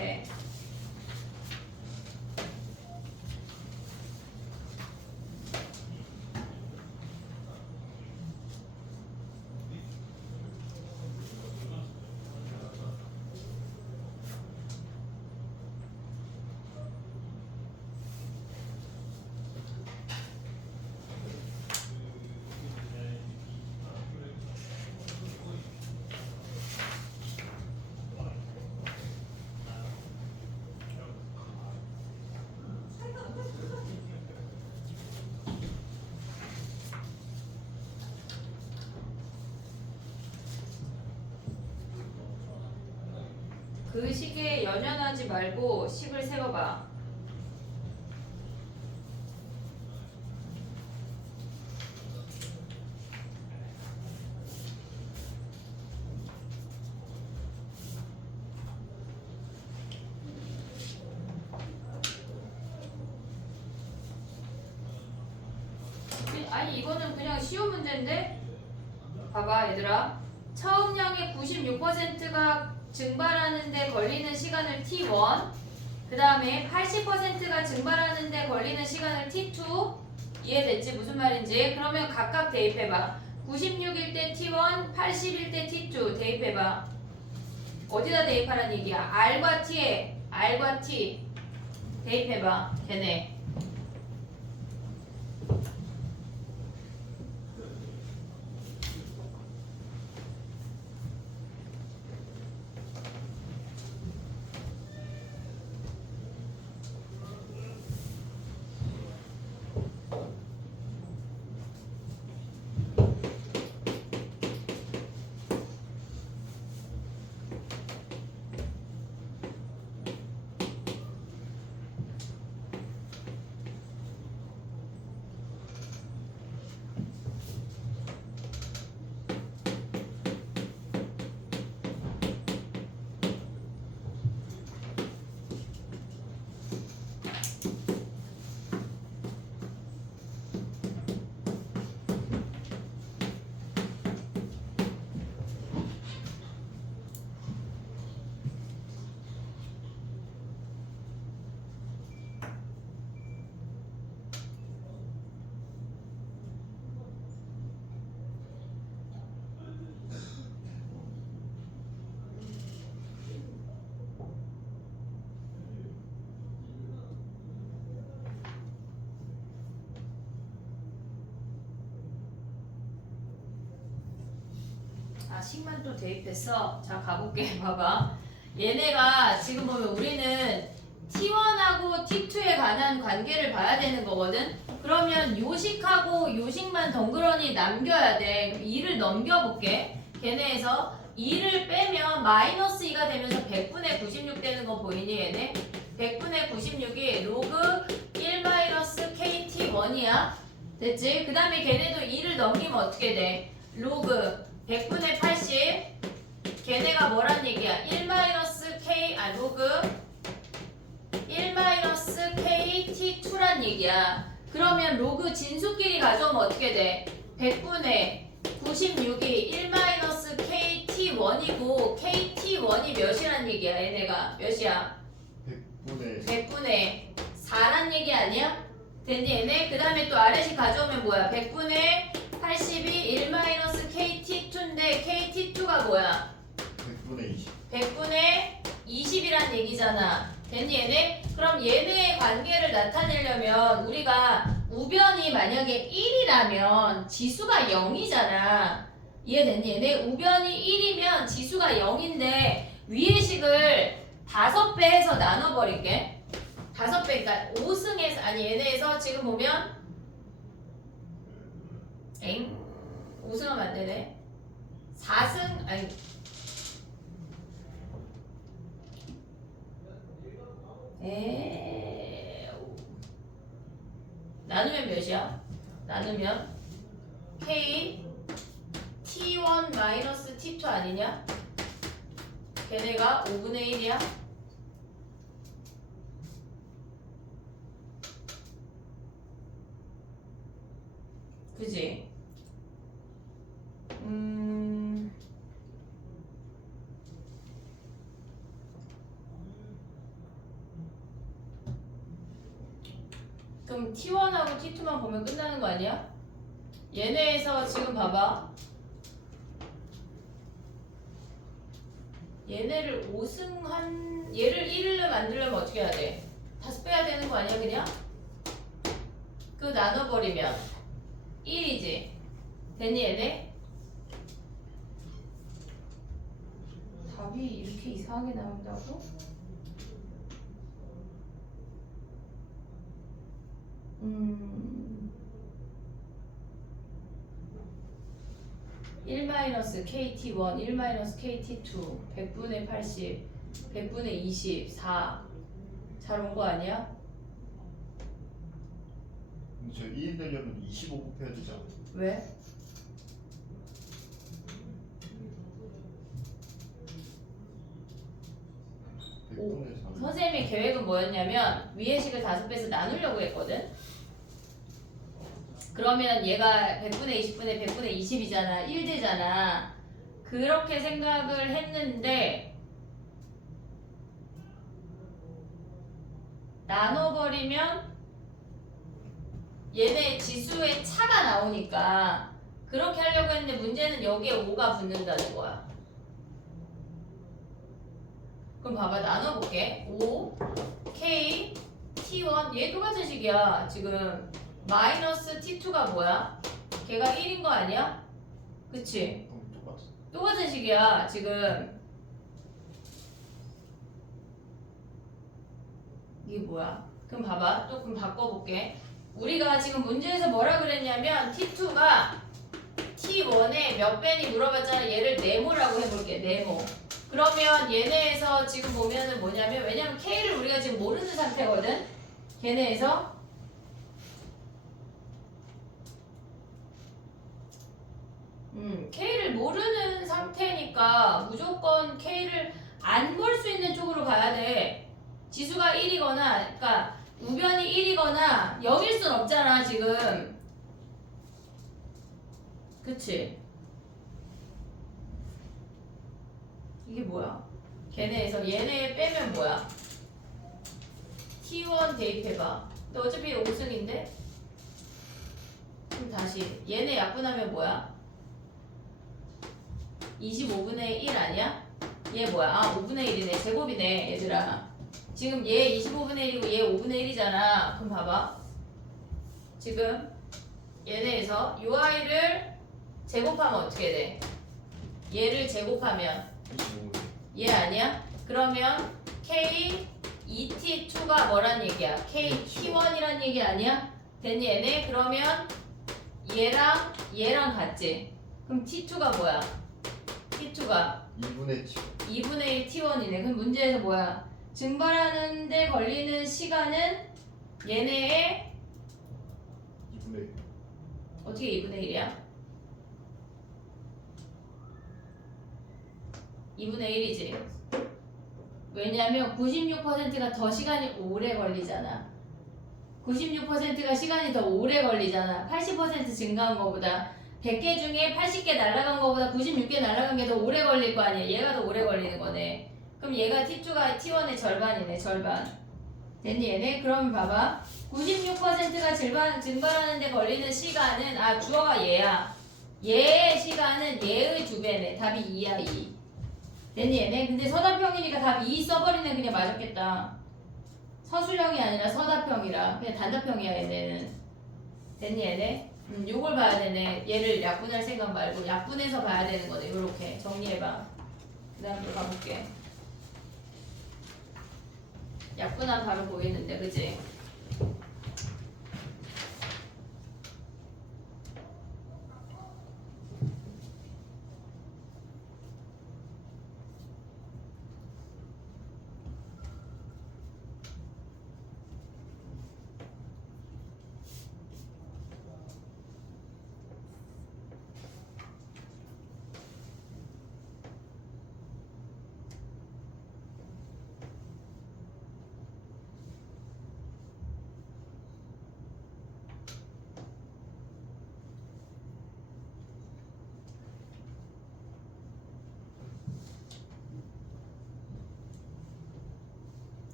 그 식에 연연하지 말고 식을 세워봐. 아니 이거는 그냥 쉬운 문제인데? 봐봐 얘들아. 처음량의 96%가 증발하는데 걸리는 시간을 t1, 그 다음에 80%가 증발하는데 걸리는 시간을 t2. 이해됐지? 무슨 말인지? 그러면 각각 대입해봐. 96일 때 t1, 80일 때 t2 대입해봐. 어디다 대입하라는 얘기야? R과 T에 R과 T 대입해봐. 걔네. 아, 식만 또 대입했어. 자, 가볼게. 봐봐. 얘네가 지금 보면 우리는 T1하고 T2에 관한 관계를 봐야 되는 거거든? 그러면 요식하고 요식만 덩그러니 남겨야 돼. 그럼 2를 넘겨볼게. 걔네에서 2를 빼면 마이너스 2가 되면서 100분의 96 되는 거 보이니 얘네? 100분의 96이 로그 1-KT1이야. 됐지? 그 다음에 걔네도 2를 넘기면 어떻게 돼? 로그 100분의 80 걔네가 뭐란 얘기야? 1-K 로그 1-KT2란 얘기야. 그러면 로그 진수끼리 가져오면 어떻게 돼? 100분의 96이 1-KT1이고 KT1이 몇이란 얘기야? 얘네가 몇이야? 100분의 4란 얘기 아니야? 됐니 얘네? 그 다음에 또 아래식 가져오면 뭐야? 100분의 80이 1-KT2인데 KT2가 뭐야? 100분의 20 100분의 20이란 얘기잖아. 됐니 얘네? 그럼 얘네의 관계를 나타내려면 우리가 우변이 만약에 1이라면 지수가 0이잖아. 이해됐니 얘네? 우변이 1이면 지수가 0인데 위의 식을 5배 해서 나눠버릴게. 5배, 그러니까 5승에서 아니 얘네에서 지금 보면 5승하면 안 되네. 4승 아니 나누면 몇이야? 나누면 K T1 마이너스 T2 아니냐? 걔네가 5분의 1이야? 그지? 그럼 T1하고 T2만 보면 끝나는 거 아니야? 얘네에서 지금 봐봐. 얘네를 5승한 얘를 1을 만들려면 어떻게 해야 돼? 5 빼야 되는 거 아니야 그냥? 그 나눠버리면 1이지. 됐니 얘네? 답이 이렇게 이상하게 나온다고? (1 KT1) (1 KT2) 100분의 80 100분의 20 4 잘 온 거 아니야? 저 2인 되려면 25 곱해야 되지 않아? 왜? 오, 100분의 3 선생님의 계획은 뭐였냐면 위의 식을 5배에서 나누려고 했거든. 그러면 얘가 100분의 20분의 100분의 20이잖아. 1대잖아. 그렇게 생각을 했는데 나눠버리면 얘네 지수의 차가 나오니까 그렇게 하려고 했는데 문제는 여기에 5가 붙는다는 거야. 그럼 봐봐. 나눠볼게. 5 K T1 얘 똑같은 식이야. 지금 마이너스 T2가 뭐야? 걔가 1인 거 아니야? 그치? 똑같아. 똑같은 식이야. 지금 이게 뭐야? 그럼 봐봐. 또 그럼 바꿔볼게. 우리가 지금 문제에서 뭐라 그랬냐면 T2가 T1의 몇 배니 물어봤잖아. 얘를 네모라고 해볼게. 네모. 그러면 얘네에서 지금 보면은 뭐냐면 왜냐면 K를 우리가 지금 모르는 상태거든. 걔네에서 K를 모르는 상태니까 무조건 K를 안 볼 수 있는 쪽으로 가야 돼. 지수가 1이거나 그러니까 우변이 1이거나 0일 순 없잖아 지금. 그치? 이게 뭐야? 걔네에서 얘네 빼면 뭐야? T1 대입해봐. 근데 어차피 5승인데? 그럼 다시 얘네 약분하면 뭐야? 25분의 1 아니야? 얘 뭐야? 아 5분의 1이네. 제곱이네 얘들아. 지금 얘 25분의 1이고 얘 5분의 1이잖아. 그럼 봐봐. 지금 얘네에서 요 아이를 제곱하면 어떻게 돼? 얘를 제곱하면 25분의 얘 아니야? 그러면 K ET2가 뭐란 얘기야? K T1이란 얘기 아니야? 됐니 얘네? 그러면 얘랑 같지? 그럼 T2가 뭐야? T2가 2분의 7. 2분의 1 T1이네. 그럼 문제에서 뭐야? 증발하는 데 걸리는 시간은 얘네의 2분의 1. 어떻게 2분의 1이야? 2분의 1이지. 왜냐면 96%가 더 시간이 오래 걸리잖아. 96%가 시간이 더 오래 걸리잖아. 80% 증가한 거보다 100개 중에 80개 날아간 거보다 96개 날아간 게 더 오래 걸릴 거 아니야. 얘가 더 오래 걸리는 거네. 그럼 얘가 T2가 T1의 절반이네. 절반. 됐니 얘네? 그럼 봐봐. 96%가 증발하는 데 걸리는 시간은 주어가 얘야. 얘의 시간은 얘의 2배네. 답이 2야 2. 됐니 얘네? 근데 서답형이니까 답 2 써버리는 그냥 맞았겠다. 서술형이 아니라 서답형이라 그냥 단답형이야 얘네는. 됐니 얘네? 요걸 봐야 되네. 얘를 약분할 생각 말고 약분해서 봐야 되는 거네. 요렇게 정리해봐. 그 다음 또 가볼게. 약분하면 바로 보이는데 그치?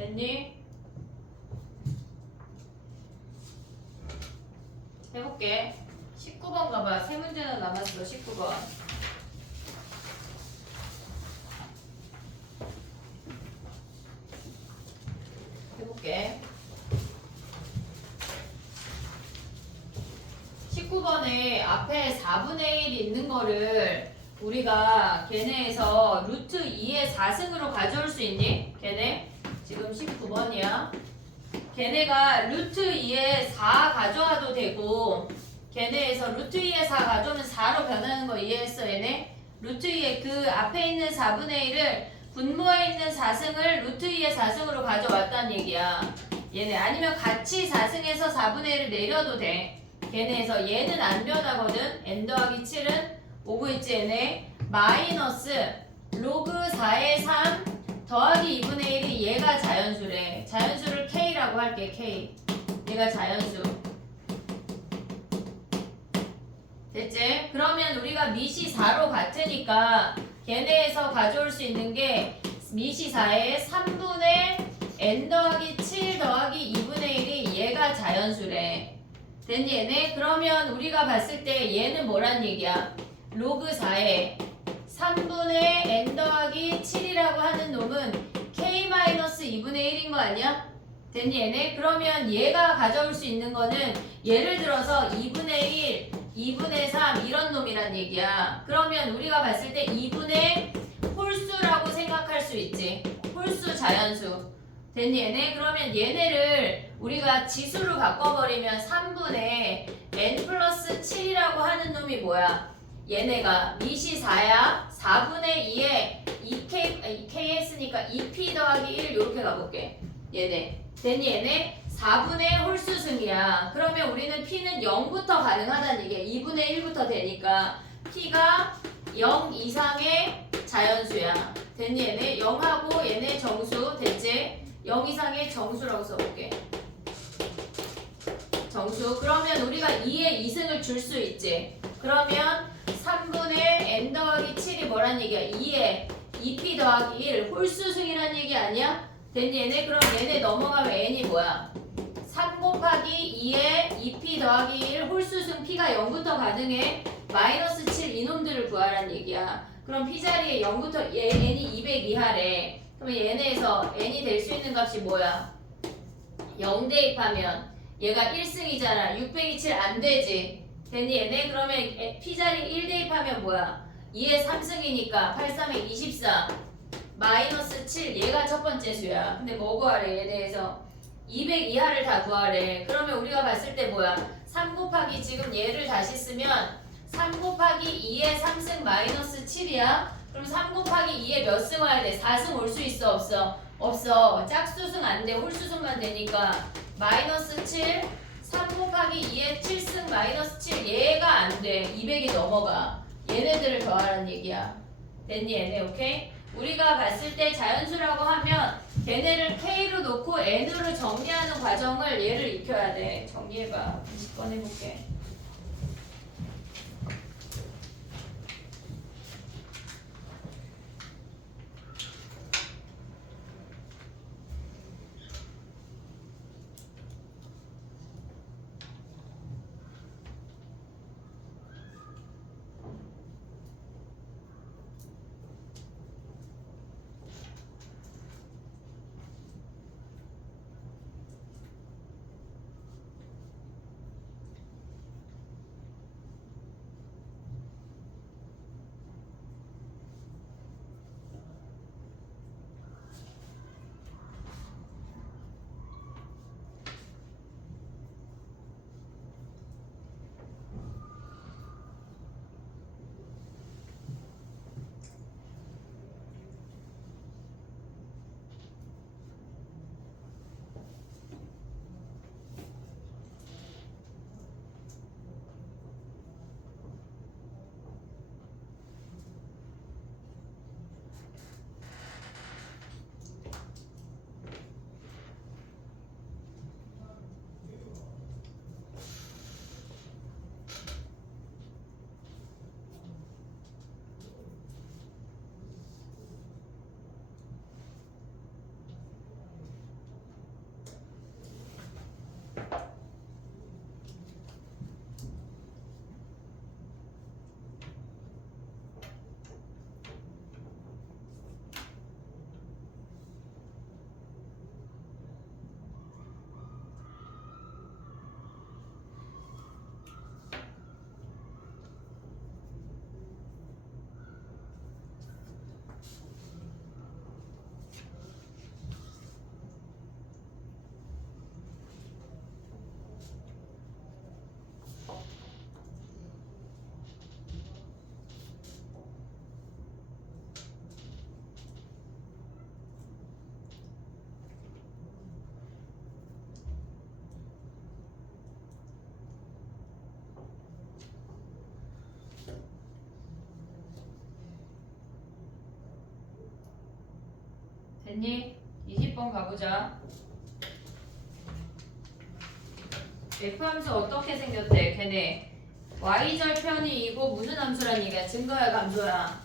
됐니? 해볼게. 19번 가봐. 세 문제나 남았어. 19번. 볼게. 19번에 앞에 4분의 1이 있는 거를 우리가 걔네에서 루트 2의 4승으로 가져올 수 있니? 걔네? 지금 19번이야. 걔네가 루트 2의 4 가져와도 되고 걔네에서 루트 2의 4 가져오면 4로 변하는 거 이해했어 얘네? 루트 2의 그 앞에 있는 4분의 1을 분모에 있는 4승을 루트 2의 4승으로 가져왔다는 얘기야. 얘네 아니면 같이 4승에서 4분의 1을 내려도 돼. 걔네에서 얘는 안 변하거든. n 더하기 7은 오고 있지 얘네. 마이너스 로그 4의 3 더하기 2분의 1이 얘가 자연수래. 자연수를 K라고 할게. K. 얘가 자연수. 됐지? 그러면 우리가 미시 4로 같으니까 걔네에서 가져올 수 있는 게 미시 4의 3분의 n 더하기 7 더하기 2분의 1이 얘가 자연수래. 됐니 얘네? 그러면 우리가 봤을 때 얘는 뭐란 얘기야? 로그 4의 3분의 n 더하기 7이라고 하는 놈은 k-2분의 1인 거 아니야? 됐니 얘네? 그러면 얘가 가져올 수 있는 거는 예를 들어서 2분의 1, 2분의 3 이런 놈이란 얘기야. 그러면 우리가 봤을 때 2분의 홀수라고 생각할 수 있지. 홀수 자연수. 됐니 얘네? 그러면 얘네를 우리가 지수로 바꿔버리면 3분의 n 플러스 7이라고 하는 놈이 뭐야? 얘네가 미시 4야. 4분의 2에 2k 했으니까 2p 더하기 1 이렇게 가볼게. 얘네. 됐니 얘네? 4분의 홀수승이야. 그러면 우리는 p는 0부터 가능하다는 얘기야. 2분의 1부터 되니까 p가 0 이상의 자연수야. 됐니 얘네? 0하고 얘네 정수. 됐지? 0 이상의 정수라고 써볼게. 정수. 그러면 우리가 2의 2승을 줄 수 있지. 그러면 3분의 n 더하기 7이 뭐란 얘기야? 2에 2p 더하기 1 홀수승이란 얘기 아니야? 됐니 얘네? 그럼 얘네 넘어가면 n이 뭐야? 3 곱하기 2에 2p 더하기 1 홀수승 p가 0부터 가능해. 마이너스 7 이놈들을 구하란 얘기야. 그럼 p 자리에 0부터 n이 200 이하래. 그러면 얘네에서 n이 될 수 있는 값이 뭐야? 0 대입하면 얘가 1승이잖아. 600이 7 안 되지. 됐니 얘네? 그러면 p 자리 1 대입하면 뭐야? 2의 3승이니까 8, 3에 24 마이너스 7 얘가 첫 번째 수야. 근데 뭐 구하래 얘네에서 200 이하를 다 구하래. 그러면 우리가 봤을 때 뭐야? 3 곱하기 지금 얘를 다시 쓰면 3 곱하기 2의 3승 마이너스 7이야. 그럼 3 곱하기 2에 몇 승 와야 돼? 4승 올 수 있어 없어? 없어. 짝수승 안 돼. 홀수승만 되니까 마이너스 7 3 곱하기 2에 7승 마이너스 7 얘가 안 돼. 200이 넘어가. 얘네들을 더하라는 얘기야. 됐니 얘네? 오케이? 우리가 봤을 때 자연수라고 하면 걔네를 K로 놓고 N으로 정리하는 과정을 얘를 익혀야 돼. 정리해봐. 20번 해볼게. 됐니? 20번 가보자. F 함수 어떻게 생겼대? 걔네 y절편이 이고 무슨 함수란 얘기야? 증가야 감소야?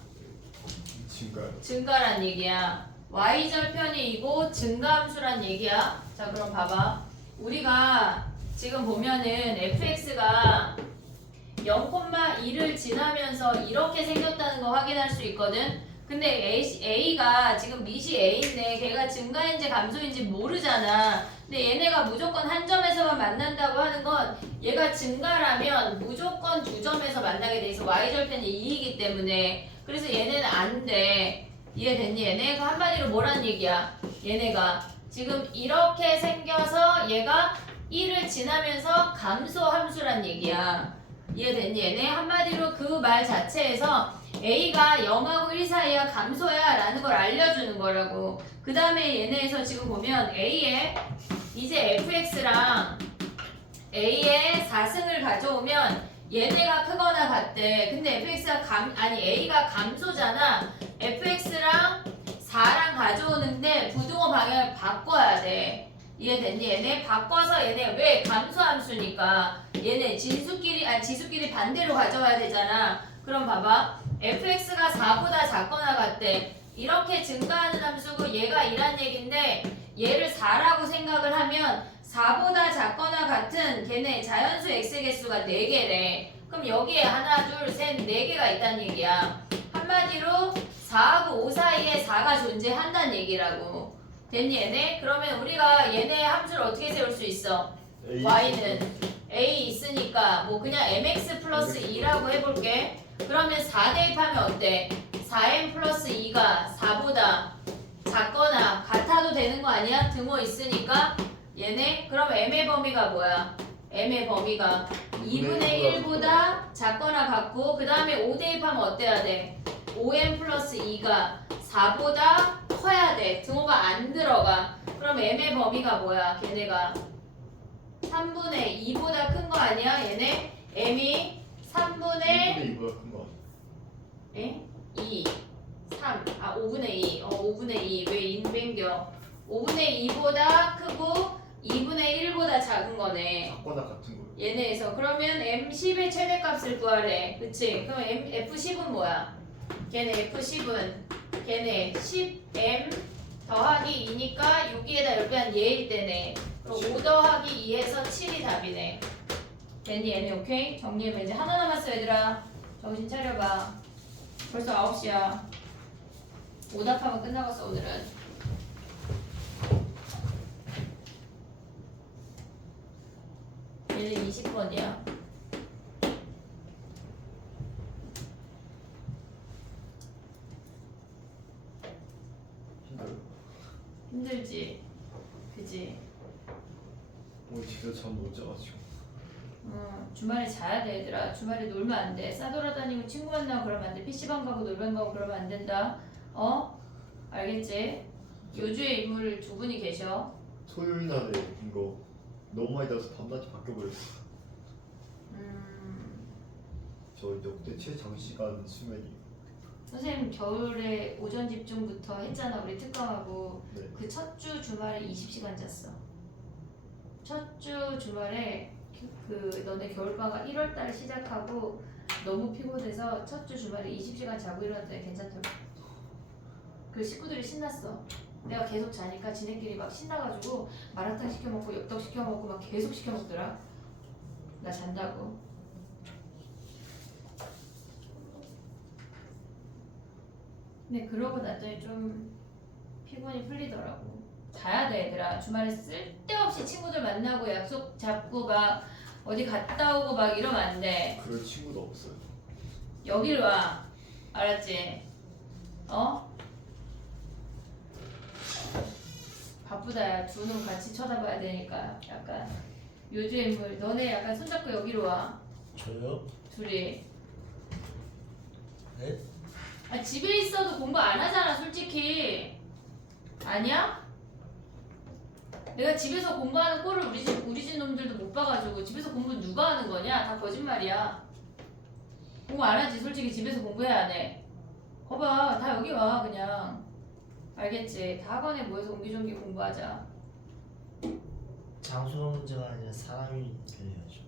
증가요. 증가란 얘기야. y절편이 이고 증가함수란 얘기야. 자 그럼 봐봐. 우리가 지금 보면은 fx가 0,2를 지나면서 이렇게 생겼다는 거 확인할 수 있거든. 근데 a가 지금 밑이 a인데 걔가 증가인지 감소인지 모르잖아. 근데 얘네가 무조건 한 점에서만 만난다고 하는 건 얘가 증가라면 무조건 두 점에서 만나게 돼 있어. y절편이 2이기 때문에. 그래서 얘네는 안 돼. 이해됐니? 얘네? 그 한마디로 뭐란 얘기야? 얘네가 지금 이렇게 생겨서 얘가 1을 지나면서 감소함수란 얘기야. 이해됐니? 얘네? 한마디로 그 말 자체에서 A가 0하고 1 사이야 감소야 라는 걸 알려주는 거라고. 그 다음에 얘네에서 지금 보면 A에 이제 fx랑 A의 4승을 가져오면 얘네가 크거나 같대. 근데 fx가 A가 감소잖아. fx랑 4랑 가져오는데 부등호 방향을 바꿔야 돼. 이해됐니? 얘네 바꿔서 얘네 왜 감소함수니까 얘네 지수끼리 반대로 가져와야 되잖아. 그럼 봐봐. fx가 4보다 작거나 같대. 이렇게 증가하는 함수고 얘가 2란 얘긴데 얘를 4라고 생각을 하면 4보다 작거나 같은 걔네 자연수 x 개수가 4개래. 그럼 여기에 하나, 둘, 셋, 4개가 있다는 얘기야. 한마디로 4하고 5 사이에 4가 존재한다는 얘기라고. 됐니 얘네? 그러면 우리가 얘네 함수를 어떻게 세울 수 있어? y는 a 있으니까 뭐 그냥 mx 플러스 2라고 해볼게. 그러면 4 대입하면 어때? 4m 플러스 2가 4보다 작거나 같아도 되는 거 아니야? 등호 있으니까 얘네? 그럼 m의 범위가 뭐야? m의 범위가 2분의 1보다 작거나 같고 그 다음에 5 대입하면 어때야 돼? 5m 플러스 2가 4보다 커야 돼. 등호가 안 들어가. 그럼 m의 범위가 뭐야? 걔네가 3분의 2보다 큰 거 아니야? 얘네? m이 3분의 2보다 큰 거. 에? 2 3 5분의 2 5분의 2 왜 2는 뺀겨? 5분의 2보다 크고 2분의 1보다 작은 거네. 작거나 같은 거예요. 얘네에서 그러면 m10의 최대값을 구하래. 그치? 그럼 f10은 뭐야? 걔네 f10은 걔네 10m 더하기 2니까 6에다 10배한 얘일 때네. 그럼 5 더하기 2에서 7이 답이네. 됐니 얘네? 오케이? 정리해봐. 이제 하나 남았어 얘들아. 정신 차려봐. 벌써 9시야. 오답하면 끝나갔어 오늘은. 얘는 20번이야. 힘들어요. 힘들지? 그지? 오늘 집에서 잠 못 자가지고. 주말에 자야 돼 얘들아. 주말에 놀면 안 돼. 싸돌아다니고 친구 만나고 그러면 안 돼. PC방 가고 놀방 가고 그러면 안 된다. 알겠지? 요주의 인물 두 분이 계셔. 토요일 날에 이거 너무 많이 자서 밤낮이 바뀌어버렸어. 저 역대 최장시간 수면이. 선생님 겨울에 오전 집중부터 했잖아. 우리 특강하고. 네. 그 첫 주 주말에 20시간 잤어. 첫 주 주말에 그 너네 겨울방학 1월달에 시작하고 너무 피곤해서 첫 주 주말에 20시간 자고 일어났더니 괜찮더라고. 그 식구들이 신났어. 내가 계속 자니까 지네끼리 막 신나가지고 마라탕 시켜먹고 엽떡 시켜먹고 막 계속 시켜먹더라. 나 잔다고. 근데 그러고 나더니 좀 피곤이 풀리더라고. 자야 돼 얘들아. 주말에 쓸데없이 친구들 만나고 약속 잡고 막 어디 갔다 오고 막 이러면 안 돼. 그럴 친구도 없어요. 여기로 와. 알았지? 바쁘다 야. 두 눈 같이 쳐다봐야 되니까 약간 요주의 인물. 너네 약간 손잡고 여기로 와. 저요? 둘이. 네? 집에 있어도 공부 안 하잖아 솔직히. 아니야? 내가 집에서 공부하는 꼴을 우리 집 놈들도 못 봐가지고. 집에서 공부 누가 하는 거냐? 다 거짓말이야. 공부 안 하지 솔직히. 집에서 공부해야 안 해. 거봐 다 여기 와 그냥. 알겠지? 다 학원에 모여서 옹기종기 공부하자. 장소가 문제가 아니라 사람이 그래야죠.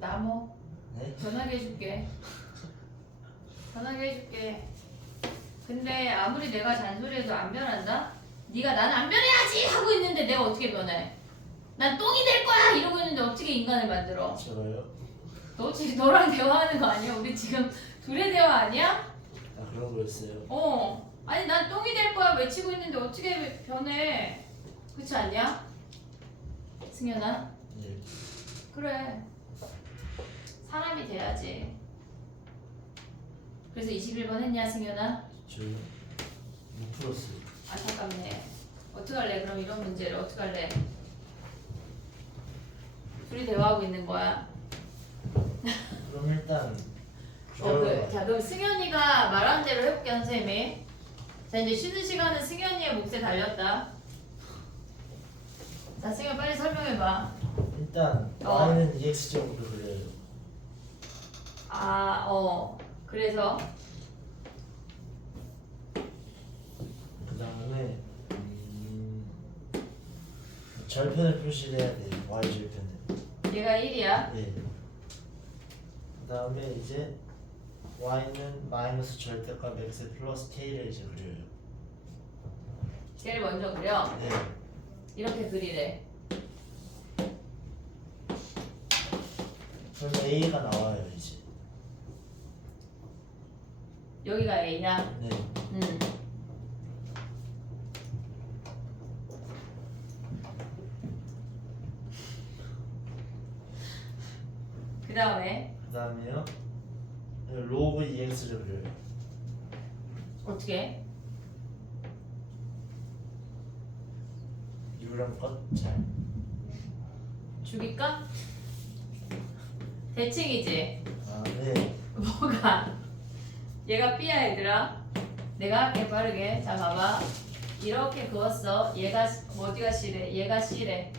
나뭐 네? 전화기 해줄게. 전화기 해줄게. 근데 아무리 내가 잔소리해도 안 변한다? 네가 나는 안 변해야지 하고 있는데 내가 어떻게 변해? 난 똥이 될 거야 이러고 있는데 어떻게 인간을 만들어? 제가요? 너 지금 너랑 대화하는 거 아니야? 우리 지금 둘의 대화 아니야? 아 그런 거였어요. 아니 난 똥이 될 거야 외치고 있는데 어떻게 변해? 그렇지 않냐? 승현아? 네. 그래. 사람이 돼야지. 그래서 21번 했냐 승현아? 저요? 못 풀었어요. 안타깝네. 어떡할래? 그럼 이런 문제를 어떡할래? 둘이 대화하고 있는 거야. 그럼 일단 자, 그럼 승현이가 말한 대로 해볼게, 선생님이. 자, 이제 쉬는 시간은 승현이의 몫에 달렸다. 자, 승현 빨리 설명해봐. 일단 어. y는 ex적으로 그려요. 그래서 그 다음에 절편을 표시를 해야 돼요. y 절편을. 얘가 1이야. 네. 그 다음에 이제 y는 마이너스 절대값 x 플러스 k를 이제 그려요. 제일 먼저 그려. 네. 이렇게 그리래. 그럼 a가 나와요 이제. 여기가 A야. 네. 그 다음에 그 다음에요. 로그 ex를 그려요. 어떻게? 유랑 것 잘. 죽일까? 대칭이지. 아 네. 뭐가? 얘가 B야 얘들아. 내가 할게 빠르게. 자 봐봐. 이렇게 그었어. 얘가 어디가 C래? 얘가 C래.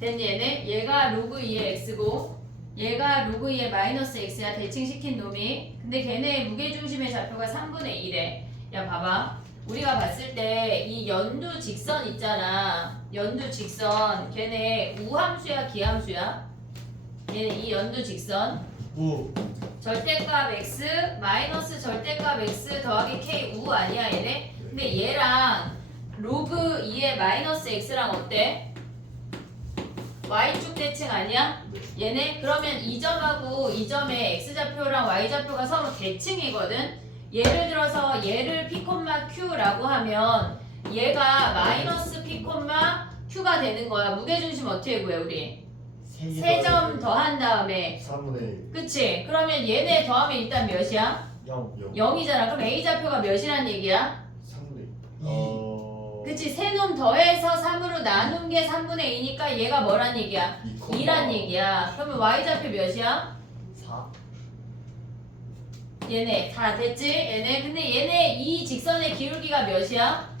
됐니 얘네? 얘가 로그 2의 X고 얘가 로그 2의 마이너스 X야. 대칭시킨 놈이. 근데 걔네의 무게중심의 좌표가 3분의 1에. 야 봐봐. 우리가 봤을 때 이 연두 직선 있잖아. 연두 직선. 걔네 우함수야 기함수야? 얘네 이 연두 직선. 우. 절대값 x 마이너스 절대값 x 더하기 k 우 아니야 얘네? 근데 얘랑 로그 2의 마이너스 x랑 어때? y축 대칭 아니야? 얘네? 그러면 이 점하고 이 점의 x좌표랑 y좌표가 서로 대칭이거든? 예를 들어서 얘를 p, q라고 하면 얘가 마이너스 p, q가 되는 거야. 무게중심 어떻게 구해 우리? 세 점 더한 다음에 3분의 그치? 그러면 얘네 더하면 일단 몇이야? 0. 0 0이잖아. 그럼 A좌표가 몇이란 얘기야? 3분의 그치? 세 놈 더해서 3으로 나눈 게 3분의 2니까 얘가 뭐란 얘기야? 2란 얘기야. 그러면 Y좌표 몇이야? 4. 얘네 다 됐지? 얘네 근데 얘네 이 직선의 기울기가 몇이야?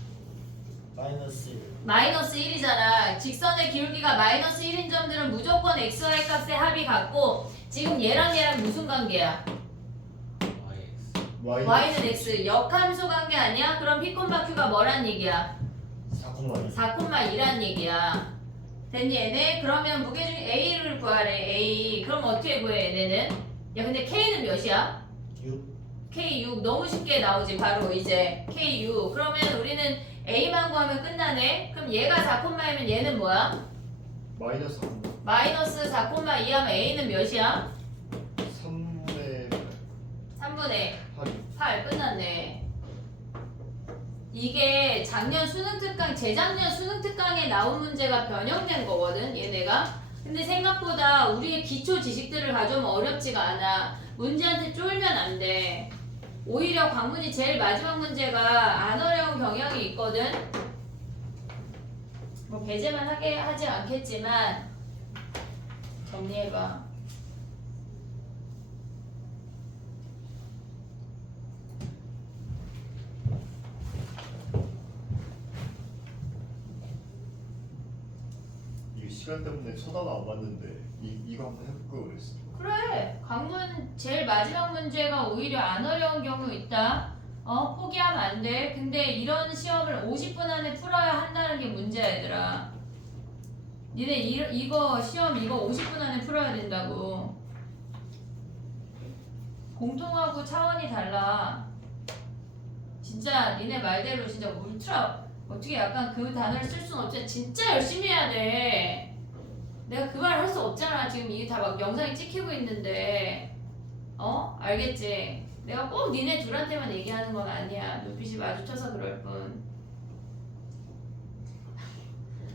마이너스 1. 마이너스 1이잖아. 직선의 기울기가 마이너스 1인 점들은 무조건 XY 값의 합이 같고 지금 얘랑 얘랑 무슨 관계야? YX. Y는 X 역함수 관계 아니야? 그럼 P, Q가 뭐란 얘기야? 4,2. 4,2란 얘기야. 됐니 얘네? 그러면 무게중 A를 구하래. A. 그럼 어떻게 구해 얘네는? 야 근데 K는 몇이야? 6. K6 너무 쉽게 나오지 바로 이제 K6. 그러면 우리는 A만 구하면 끝나네. 그럼 얘가 4,2면 얘는 뭐야? 마이너스 3 마이너스 4,2 하면 A는 몇이야? 3분의 3분의 8 8 끝났네. 이게 작년 수능 특강, 재작년 수능 특강에 나온 문제가 변형된 거거든, 얘네가. 근데 생각보다 우리의 기초 지식들을 가져오면 어렵지가 않아. 문제한테 쫄면 안 돼. 오히려 광문이 제일 마지막 문제가 안 어려운 경향이 있거든. 뭐 배제만 하게 하지 않겠지만 정리해봐. 이게 시간 때문에 쳐다도 안 봤는데 이거 한번 해볼까 그랬어. 그래. 광문 제일 마지막 문제가 오히려 안 어려운 경우 있다. 포기하면 안 돼. 근데 이런 시험을 50분 안에 풀어야 한다는 게 문제야, 얘들아. 니네 이거 시험 이거 50분 안에 풀어야 된다고. 공통하고 차원이 달라. 진짜 니네 말대로 진짜 울트라 어떻게 약간 그 단어를 쓸 수는 없잖아. 진짜 열심히 해야 돼. 내가 그 말 할 수 없잖아. 지금 이게 다 막 영상이 찍히고 있는데. 알겠지? 내가 꼭 니네 둘한테만 얘기하는 건 아니야. 눈빛이 마주쳐서 그럴 뿐.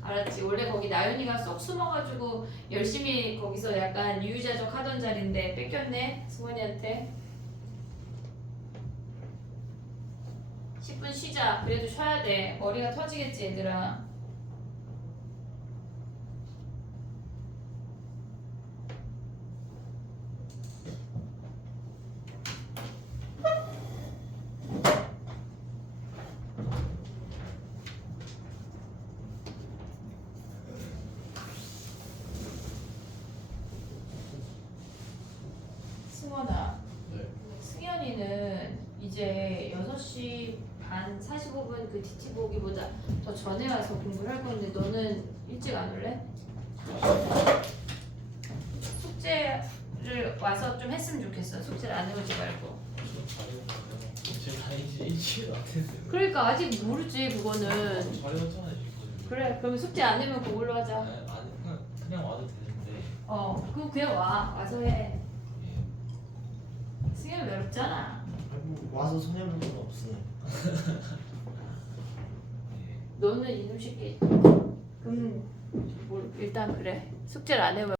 알았지? 원래 거기 나윤이가 쏙 숨어가지고 열심히 거기서 약간 유유자적 하던 자리인데 뺏겼네? 승원이한테. 10분 쉬자. 그래도 쉬어야 돼. 머리가 터지겠지, 얘들아. 승원아, 네. 승현이는 이제 6시 반 45분 그 DT 보기보다 더 전에 와서 공부를 할 건데 너는 일찍 안 올래? 숙제를 와서 좀 했으면 좋겠어. 숙제를 안 해오지 말고. 지금 다니지 일주일 안 됐어요. 그러니까 아직 모르지 그거는. 잘해왔잖아요 지금. 그래, 그럼 숙제 안 해면 그걸로 하자. 아니 그냥 와도 되는데. 그럼 그냥 와서 해. 예. 승현이 외롭잖아. 아이고, 와서 손해볼 건 없으니까. 예. 너는 이놈 새끼. 일단 그래. 숙제를 안 해오면